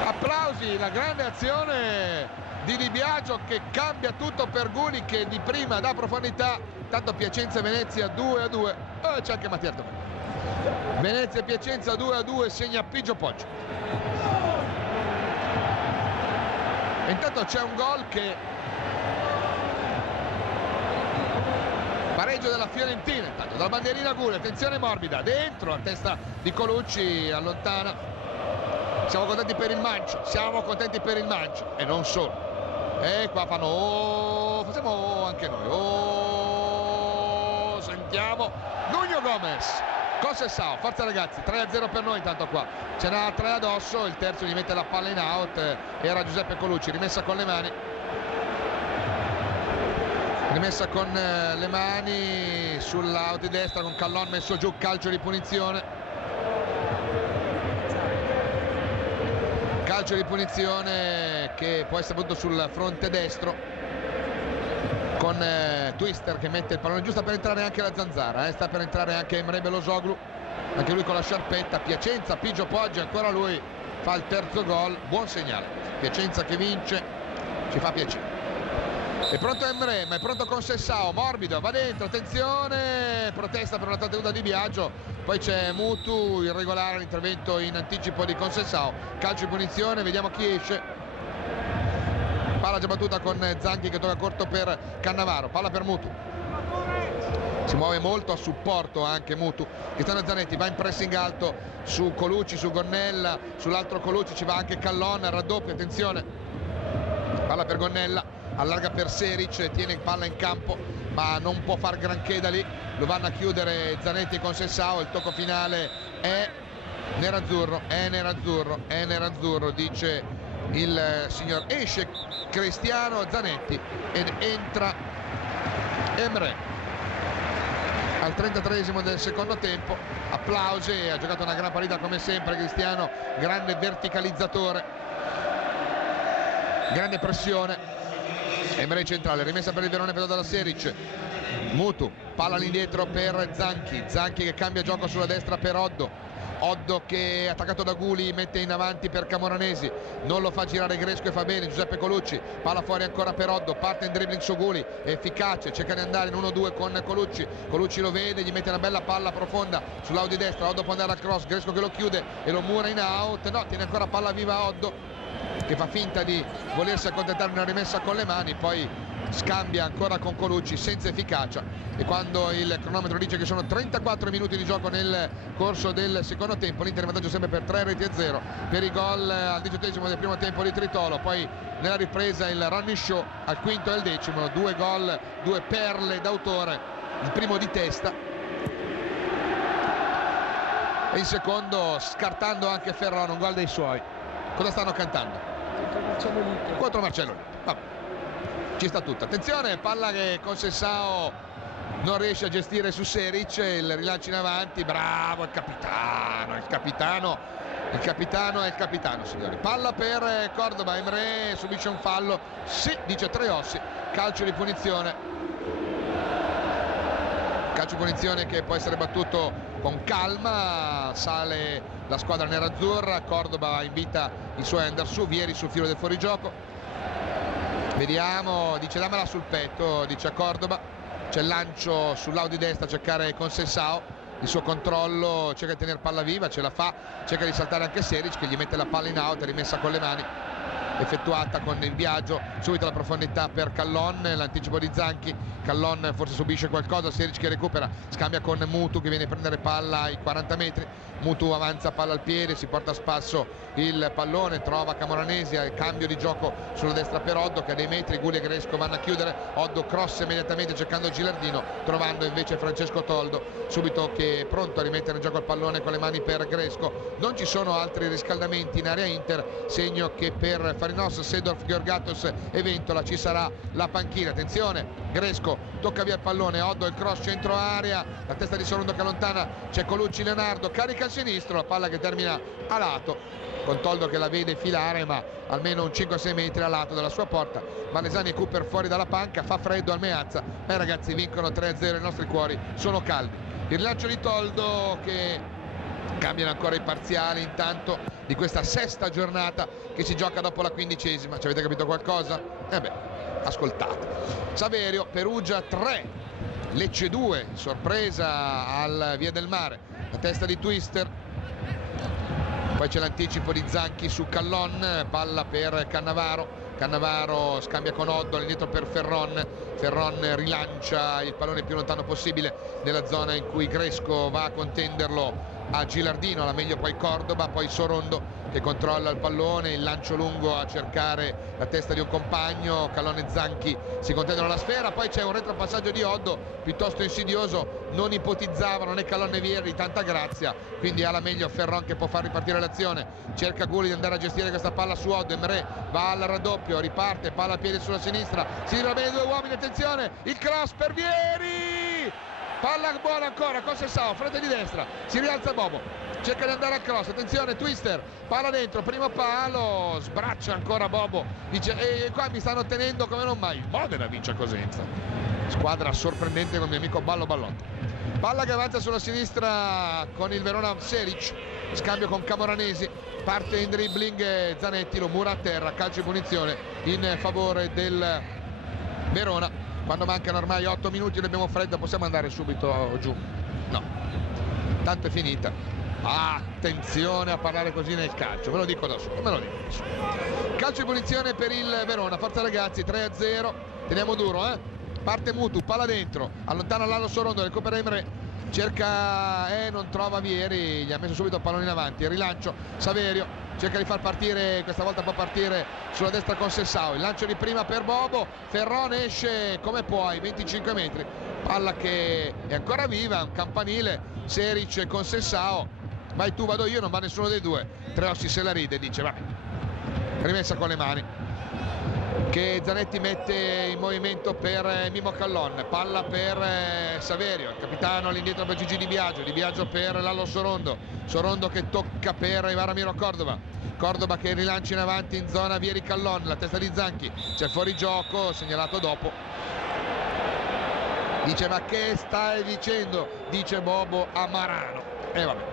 Applausi, la grande azione di Di Biagio che cambia tutto per Guli, che di prima dà profondità. Tanto Piacenza e Venezia 2-2, c'è anche Mattia Ardomeni. Venezia e Piacenza 2-2, segna Pigio Poggio. E intanto c'è un gol che pareggio della Fiorentina, intanto dalla bandierina Guli, attenzione morbida, dentro la testa di Colucci, allontana. Siamo contenti per il Mancio, e non solo. E qua fanno facciamo anche noi. Sentiamo Nuno Gomez con Sessao, forza ragazzi, 3-0 per noi. Intanto qua ce n'ha 3 addosso, il terzo gli mette la palla in out, era Giuseppe Colucci, rimessa con le mani sull'out di destra, con Callon messo giù, calcio di punizione che può essere battuto sul fronte destro con Twister che mette il pallone giusto per entrare anche la Zanzara, sta per entrare anche Emre Belosoglu, anche lui con la sciarpetta. Piacenza, Pigio Poggio, ancora lui fa il terzo gol, buon segnale, Piacenza che vince, ci fa piacere. È pronto Emre, ma è pronto con Sessao, morbido, va dentro, attenzione, protesta per una trattenuta di Biagio, poi c'è Mutu, irregolare l'intervento in anticipo di Consessao, calcio di punizione, vediamo chi esce. Palla già battuta con Zanchi che tocca corto per Cannavaro, palla per Mutu, si muove molto a supporto anche Mutu. Cristiano Zanetti va in pressing alto su Colucci, su Gonnella, sull'altro Colucci ci va anche Callon, raddoppio, attenzione, palla per Gonnella, allarga per Seric, tiene palla in campo ma non può far granché da lì, lo vanno a chiudere Zanetti con Sessao. Il tocco finale è nerazzurro, dice il signor, esce Cristiano Zanetti ed entra Emre al 33esimo del secondo tempo. Applausi, ha giocato una gran partita come sempre Cristiano, grande verticalizzatore, grande pressione. Emre centrale, rimessa per il Verone però dalla Seric, Mutu, palla all'indietro per Zanchi che cambia gioco sulla destra per Oddo che attaccato da Guli mette in avanti per Camoranesi, non lo fa girare Gresco e fa bene Giuseppe Colucci, palla fuori ancora per Oddo, parte in dribbling su Guli, è efficace, cerca di andare in 1-2 con Colucci lo vede, gli mette una bella palla profonda sull'out di destra, Oddo può andare al cross, Gresco che lo chiude e lo mura in out, no, tiene ancora palla viva Oddo che fa finta di volersi accontentare una rimessa con le mani, poi scambia ancora con Colucci senza efficacia, e quando il cronometro dice che sono 34 minuti di gioco nel corso del secondo tempo, l'Inter in vantaggio sempre per 3-0 per i gol al 18esimo del primo tempo di Tritolo, poi nella ripresa il running show al quinto e al decimo, 2 gol, 2 perle d'autore, il primo di testa e il secondo scartando anche Ferrone, un gol dei suoi. Cosa stanno cantando? Contro Marcello Lippi. Vabbè, ci sta tutto. Attenzione, palla che con Sessao non riesce a gestire su Seric, il rilancio in avanti, bravo il capitano signori. Palla per Cordoba, Emre subisce un fallo, sì, dice Treossi, calcio di punizione che può essere battuto con calma. Sale la squadra nerazzurra, Cordoba invita i suoi andare su, Vieri sul filo del fuorigioco, vediamo, dice dammela sul petto, dice a Cordoba, c'è il lancio sull'out di destra a cercare con Sessao, il suo controllo, cerca di tenere palla viva, ce la fa, cerca di saltare anche Seric che gli mette la palla in out, rimessa con le mani, effettuata con il Biagio, subito la profondità per Callon, l'anticipo di Zanchi, Callon forse subisce qualcosa, Seric che recupera, scambia con Mutu che viene a prendere palla ai 40 metri, Mutu avanza palla al piede, si porta a spasso il pallone, trova Camoranesi, al cambio di gioco sulla destra per Oddo che a dei metri, Guli e Gresco vanno a chiudere, Oddo cross immediatamente cercando Gilardino, trovando invece Francesco Toldo, subito che è pronto a rimettere in gioco il pallone con le mani per Gresco. Non ci sono altri riscaldamenti in area Inter, segno che per Farinos, Sedorf, Georgatos e Ventola ci sarà la panchina. Attenzione, Gresco tocca via il pallone, Oddo il cross centro area, la testa di Sorondo che allontana, c'è Colucci, Leonardo carica al sinistro, la palla che termina a lato con Toldo che la vede filare ma almeno un 5-6 metri a lato dalla sua porta. Malesani e Cooper fuori dalla panca, fa freddo al Meazza e i ragazzi vincono 3-0, i nostri cuori sono caldi. Il rilancio di Toldo che cambiano ancora i parziali intanto di questa sesta giornata che si gioca dopo la 15ª. Ci avete capito qualcosa? Ascoltate. Saverio, Perugia 3, Lecce 2, sorpresa al Via del Mare, la testa di Twister, poi c'è l'anticipo di Zanchi su Callon, palla per Cannavaro scambia con Oddo, all'indietro per Ferron rilancia il pallone il più lontano possibile nella zona in cui Gresco va a contenderlo a Gilardino, alla meglio poi Cordoba, poi Sorondo che controlla il pallone, il lancio lungo a cercare la testa di un compagno, Callon e Zanchi si contendono la sfera, poi c'è un retropassaggio di Oddo piuttosto insidioso, non ipotizzavano né Callon né Vieri tanta grazia, quindi alla meglio Ferron che può far ripartire l'azione, cerca Gulli di andare a gestire questa palla su Oddo, Emre va al raddoppio, riparte, palla a piede sulla sinistra, si libera bene due uomini, attenzione, il cross per Vieri, palla buona ancora, Conceição, fronte di destra, si rialza Bobo, cerca di andare al cross, attenzione Twister, palla dentro, primo palo, sbraccia ancora Bobo, dice e qua mi stanno tenendo come non mai, Modena vince a Cosenza, squadra sorprendente con il mio amico Ballo Ballon. Palla che avanza sulla sinistra con il Verona Seric, scambio con Camoranesi, parte in dribbling Zanetti, lo mura a terra, calcio di punizione in favore del Verona. Quando mancano ormai 8 minuti noi abbiamo freddo, possiamo andare subito giù? No, tanto è finita. Attenzione a parlare così nel calcio, ve lo dico da solo, me lo dico da solo. Calcio di punizione per il Verona, forza ragazzi, 3-0, teniamo duro, parte Mutu, palla dentro, allontana Lalo Sorondo, recupera Emre, cerca non trova Vieri, gli ha messo subito il pallone in avanti, il rilancio Saverio, cerca di far partire, questa volta può partire sulla destra con Sessao, il lancio di prima per Bobo, Ferron esce come può ai 25 metri, palla che è ancora viva, un campanile, Seric con Sessao, vai tu, vado io, non va nessuno dei due, Treossi se la ride, dice vabbè, rimessa con le mani che Zanetti mette in movimento per Mimo Callon, palla per Saverio, il capitano all'indietro per Gigi Di Biagio per Lalo Sorondo che tocca per Ivaramiro Cordoba che rilancia in avanti in zona Vieri Callon, la testa di Zanchi, c'è fuori gioco, segnalato dopo, dice ma che stai dicendo, dice Bobo a Marano, e vabbè.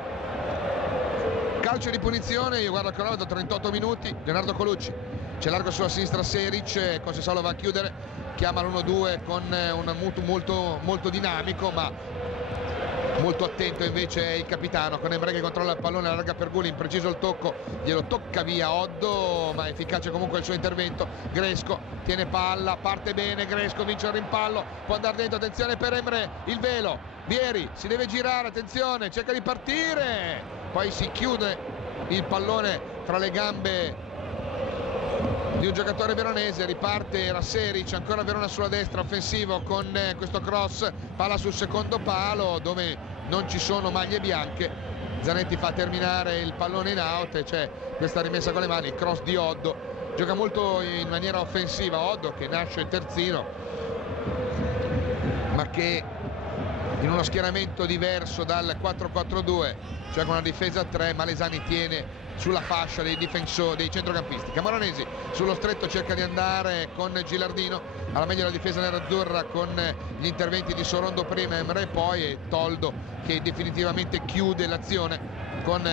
Calcio di punizione, io guardo il cronometro, 38 minuti, Leonardo Colucci, c'è largo sulla sinistra Seric, Conceição lo va a chiudere, chiama l'1-2 con un Mutu molto dinamico ma molto attento invece è il capitano, con Emre che controlla il pallone, larga per Gulli, impreciso il tocco, glielo tocca via Oddo ma efficace comunque il suo intervento, Gresco tiene palla, parte bene Gresco, vince il rimpallo, può andare dentro, attenzione per Emre, il velo, Vieri si deve girare, attenzione, cerca di partire, poi si chiude il pallone tra le gambe di un giocatore veronese, riparte Seric, ancora Verona sulla destra, offensivo con questo cross, palla sul secondo palo dove non ci sono maglie bianche, Zanetti fa terminare il pallone in out e c'è questa rimessa con le mani, il cross di Oddo, gioca molto in maniera offensiva Oddo che nasce terzino ma che in uno schieramento diverso dal 4-4-2, cioè con una difesa a 3, Malesani tiene sulla fascia dei centrocampisti. Camoranesi sullo stretto cerca di andare con Gilardino, alla meglio la difesa nerazzurra con gli interventi di Sorondo prima, Emre poi e Toldo che definitivamente chiude l'azione con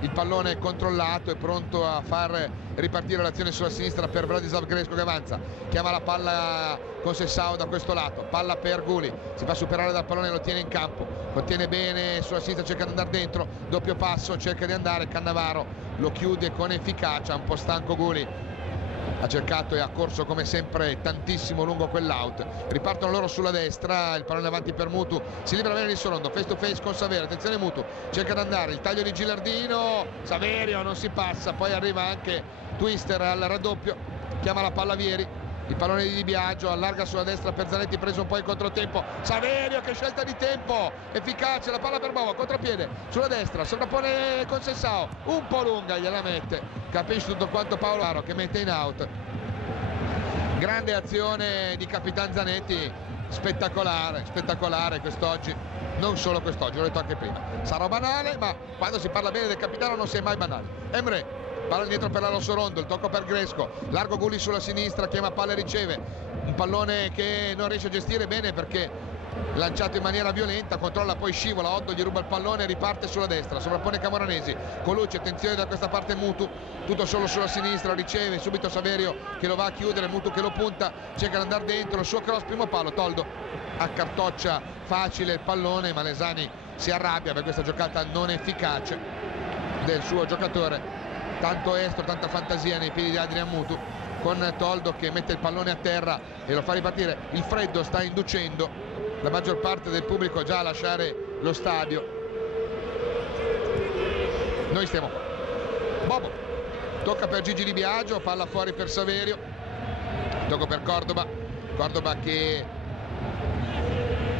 il pallone controllato e pronto a far ripartire l'azione sulla sinistra per Bradislav Gresco che avanza, chiama la palla con Sessao da questo lato, palla per Gulli, si fa superare dal pallone, lo tiene in campo, lo tiene bene sulla sinistra, cerca di andare dentro, doppio passo, cerca di andare, Cannavaro lo chiude con efficacia, un po' stanco Gulli, ha cercato e ha corso come sempre tantissimo lungo quell'out, ripartono loro sulla destra, il pallone avanti per Mutu, si libera bene di Sorondo, face to face con Saverio, attenzione Mutu, cerca di andare, il taglio di Gilardino, Saverio non si passa, poi arriva anche Twister al raddoppio, chiama la palla Vieri il pallone di Di Biagio, allarga sulla destra per Zanetti, preso un po' in controtempo, Saverio, che scelta di tempo, efficace, la palla per Bobo, contropiede sulla destra, sovrappone con Sessao, un po' lunga, gliela mette, capisce tutto quanto Paolo Aro, che mette in out. Grande azione di Capitan Zanetti, spettacolare quest'oggi, non solo quest'oggi, l'ho detto anche prima. Sarò banale, ma quando si parla bene del capitano non si è mai banale. Emre, palla indietro per la Rossorondo, il tocco per Gresco, largo Gulli sulla sinistra, chiama palla e riceve, un pallone che non riesce a gestire bene perché lanciato in maniera violenta, controlla, poi scivola, Oddo gli ruba il pallone, riparte sulla destra, sovrappone Camoranesi, Colucci, attenzione da questa parte Mutu, tutto solo sulla sinistra, riceve subito Saverio che lo va a chiudere, Mutu che lo punta, cerca di andare dentro, il suo cross, primo palo, Toldo accartoccia facile il pallone, ma Lesani si arrabbia per questa giocata non efficace del suo giocatore, tanto estro, tanta fantasia nei piedi di Adrian Mutu, con Toldo che mette il pallone a terra e lo fa ripartire. Il freddo sta inducendo la maggior parte del pubblico già a lasciare lo stadio. Noi stiamo. Bobo tocca per Gigi Di Biagio, palla fuori per Saverio, tocco per Cordoba che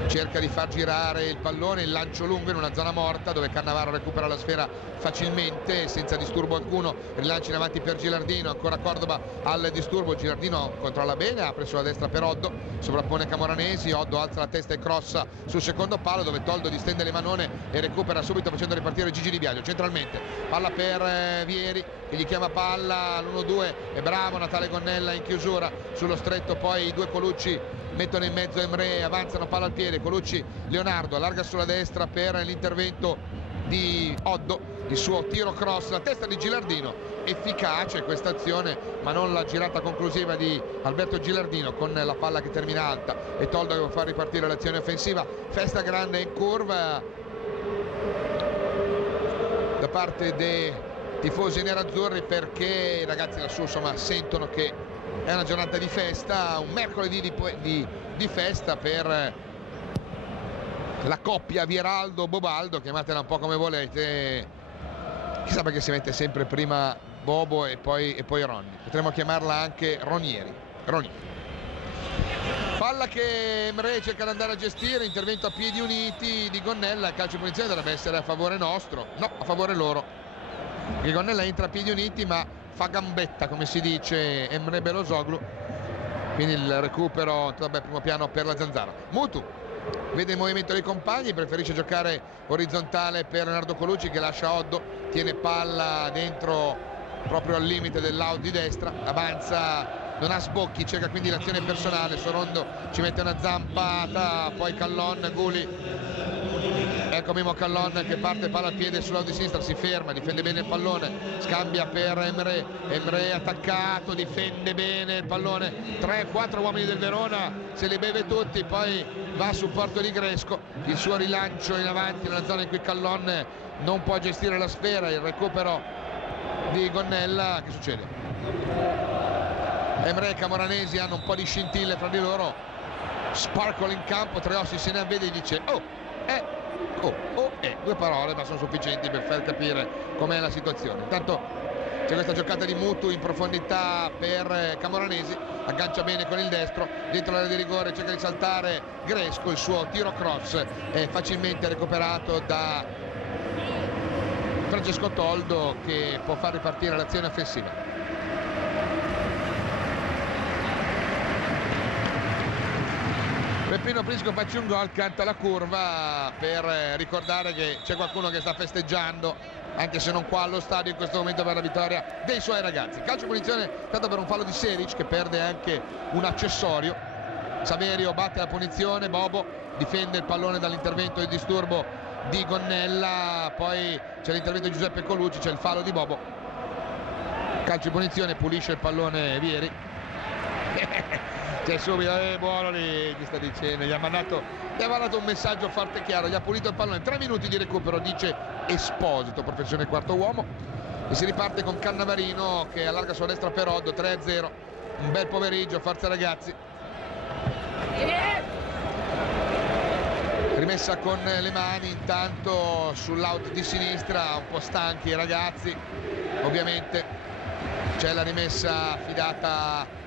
cerca di far girare il pallone, il lancio lungo in una zona morta dove Cannavaro recupera la sfera facilmente senza disturbo alcuno, rilancio in avanti per Gilardino, ancora Cordoba al disturbo, Gilardino controlla bene, apre sulla destra per Oddo, sovrappone Camoranesi, Oddo alza la testa e crossa sul secondo palo dove Toldo distende le manone e recupera subito facendo ripartire Gigi Di Biagio centralmente, palla per Vieri che gli chiama palla all'1-2, è bravo Natale Gonnella in chiusura sullo stretto, poi i due Colucci mettono in mezzo Emre, avanzano palla al piede, Colucci Leonardo allarga sulla destra per l'intervento di Oddo, il suo tiro cross, la testa di Gilardino, efficace questa azione ma non la girata conclusiva di Alberto Gilardino con la palla che termina alta e Toldo che va a far ripartire l'azione offensiva. Festa grande in curva da parte dei tifosi nerazzurri perché i ragazzi lassù insomma sentono che è una giornata di festa, un mercoledì di festa per la coppia Vieraldo-Bobaldo, chiamatela un po' come volete, chissà perché si mette sempre prima Bobo e poi Ronni, potremmo chiamarla anche Ronieri. Palla che Emre cerca di andare a gestire, intervento a piedi uniti di Gonnella, calcio di punizione dovrebbe essere a favore nostro, no, a favore loro, perché Gonnella entra a piedi uniti ma fa gambetta come si dice Emre Belosoglu, quindi il recupero primo piano per la Zanzara. Mutu vede il movimento dei compagni, preferisce giocare orizzontale per Leonardo Colucci che lascia Oddo, tiene palla dentro proprio al limite dell'out di destra, avanza, non ha sbocchi, cerca quindi l'azione personale, Sorondo ci mette una zampata, poi Callon, Guli, ecco Mimo Callon che parte palla al piede sull'out di sinistra, si ferma, difende bene il pallone, scambia per Emre attaccato, difende bene il pallone, 3-4 uomini del Verona se li beve tutti, poi va a supporto di Gresco, il suo rilancio in avanti nella zona in cui Callon non può gestire la sfera, il recupero di Gonnella, che succede? Emre e Camoranesi hanno un po' di scintille fra di loro, sparkle in campo, Treossi se ne avvede e dice due parole ma sono sufficienti per far capire com'è la situazione. Intanto c'è questa giocata di Mutu in profondità per Camoranesi, aggancia bene con il destro, dentro l'area di rigore cerca di saltare Gresco, il suo tiro cross è facilmente recuperato da Francesco Toldo che può far ripartire l'azione offensiva. Peppino Prisco faccia un gol, canta la curva per ricordare che c'è qualcuno che sta festeggiando, anche se non qua allo stadio in questo momento, per la vittoria dei suoi ragazzi. Calcio punizione tanto per un fallo di Seric che perde anche un accessorio. Saverio batte la punizione, Bobo difende il pallone dall'intervento di disturbo di Gonnella, poi c'è l'intervento di Giuseppe Colucci, c'è il fallo di Bobo. Calcio di punizione, pulisce il pallone Vieri. C'è subito, buono lì, gli sta dicendo, gli ha mandato un messaggio forte e chiaro, gli ha pulito il pallone, 3 minuti di recupero, dice Esposito, professione quarto uomo, e si riparte con Cannavarino che allarga sulla destra per Oddo, 3-0, un bel pomeriggio, forza ragazzi. Rimessa con le mani intanto sull'out di sinistra, un po' stanchi i ragazzi, ovviamente c'è la rimessa affidata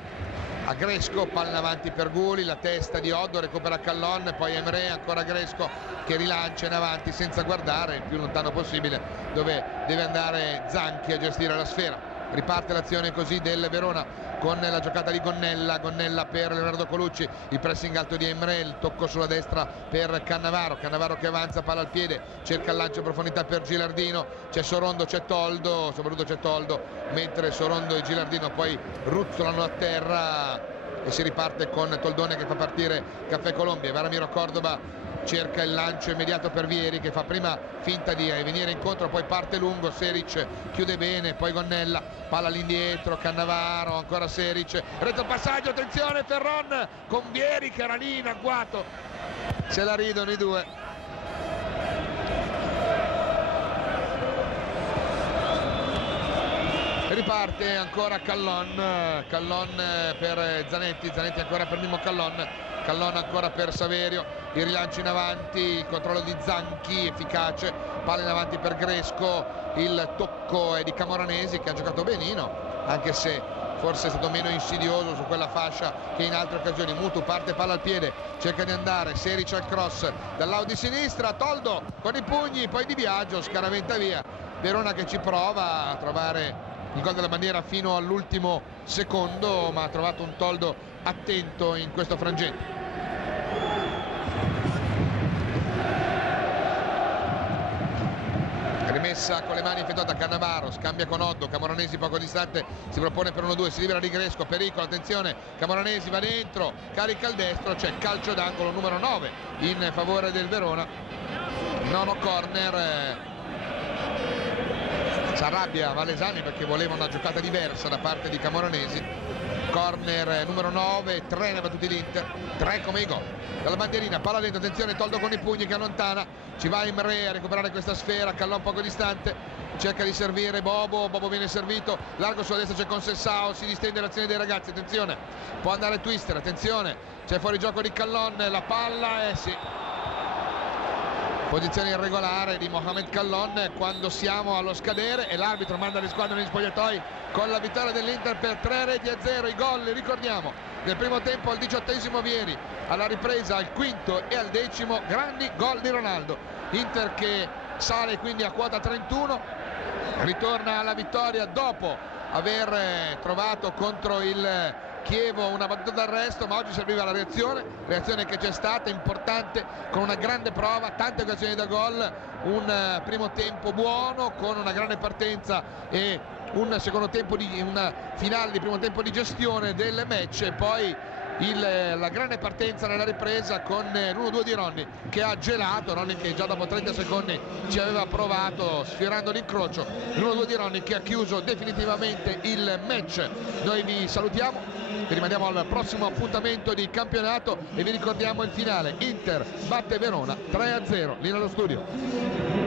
a Gresco, palla in avanti per Guli, la testa di Oddo, recupera Callon, poi Emre, ancora Gresco che rilancia in avanti senza guardare il più lontano possibile, dove deve andare Zanchi a gestire la sfera. Riparte l'azione così del Verona con la giocata di Gonnella per Leonardo Colucci, il pressing alto di Emre, il tocco sulla destra per Cannavaro che avanza, palla al piede, cerca il lancio in profondità per Gilardino, c'è Sorondo, c'è Toldo, soprattutto c'è Toldo, mentre Sorondo e Gilardino poi ruzzolano a terra e si riparte con Toldone che fa partire Caffè Colombia. Varamiro Cordoba cerca il lancio immediato per Vieri che fa prima finta di venire incontro, poi parte lungo, Seric chiude bene, poi Gonnella, palla all'indietro, Cannavaro, ancora Seric, retro passaggio, attenzione Ferron con Vieri che era lì in agguato, se la ridono i due. Riparte ancora Callon per Zanetti ancora per Mimmo Callon ancora per Saverio, il rilancio in avanti, il controllo di Zanchi efficace, palla in avanti per Gresco, il tocco è di Camoranesi che ha giocato benino, anche se forse è stato meno insidioso su quella fascia che in altre occasioni. Mutu parte, palla al piede, cerca di andare, Seric al cross dal lato di sinistra, Toldo con i pugni, poi Di Biagio scaraventa via. Verona che ci prova a trovare il gol della bandiera fino all'ultimo secondo, ma ha trovato un Toldo attento in questo frangente. Rimessa con le mani effettuata da Cannavaro, scambia con Oddo, Camoranesi poco distante, si propone per 1-2, si libera di Gresco, pericolo, attenzione, Camoranesi va dentro, carica il destro, c'è calcio d'angolo numero 9 in favore del Verona, nono corner. Si arrabbia Valesani perché voleva una giocata diversa da parte di Camoranesi. Corner numero 9, 3 ne ha battuti l'Inter, 3 come i gol. Dalla bandierina, palla dentro, attenzione, Toldo con i pugni che allontana, ci va Imre a recuperare questa sfera, Callon poco distante, cerca di servire Bobo viene servito, largo sulla destra c'è Consessao, si distende l'azione dei ragazzi, attenzione, può andare Twister, attenzione, c'è fuori gioco di Callon, la palla, sì. Posizione irregolare di Mohamed Callon quando siamo allo scadere e l'arbitro manda le squadre negli spogliatoi con la vittoria dell'Inter per 3-0. I gol, ricordiamo, nel primo tempo al 18° Vieri, alla ripresa al quinto e al 10° grandi gol di Ronaldo. Inter che sale quindi a quota 31, ritorna alla vittoria dopo aver trovato contro il Chievo una battuta d'arresto, ma oggi serviva la reazione che c'è stata, importante, con una grande prova, tante occasioni da gol, un primo tempo buono con una grande partenza e un secondo tempo una finale di primo tempo di gestione del match e poi la grande partenza nella ripresa con l'1-2 di Ronny che ha gelato, Ronny che già dopo 30 secondi ci aveva provato sfiorando l'incrocio, l'1-2 di Ronny che ha chiuso definitivamente il match. Noi vi salutiamo, vi rimandiamo al prossimo appuntamento di campionato e vi ricordiamo il finale: Inter batte Verona 3-0 lì nello studio.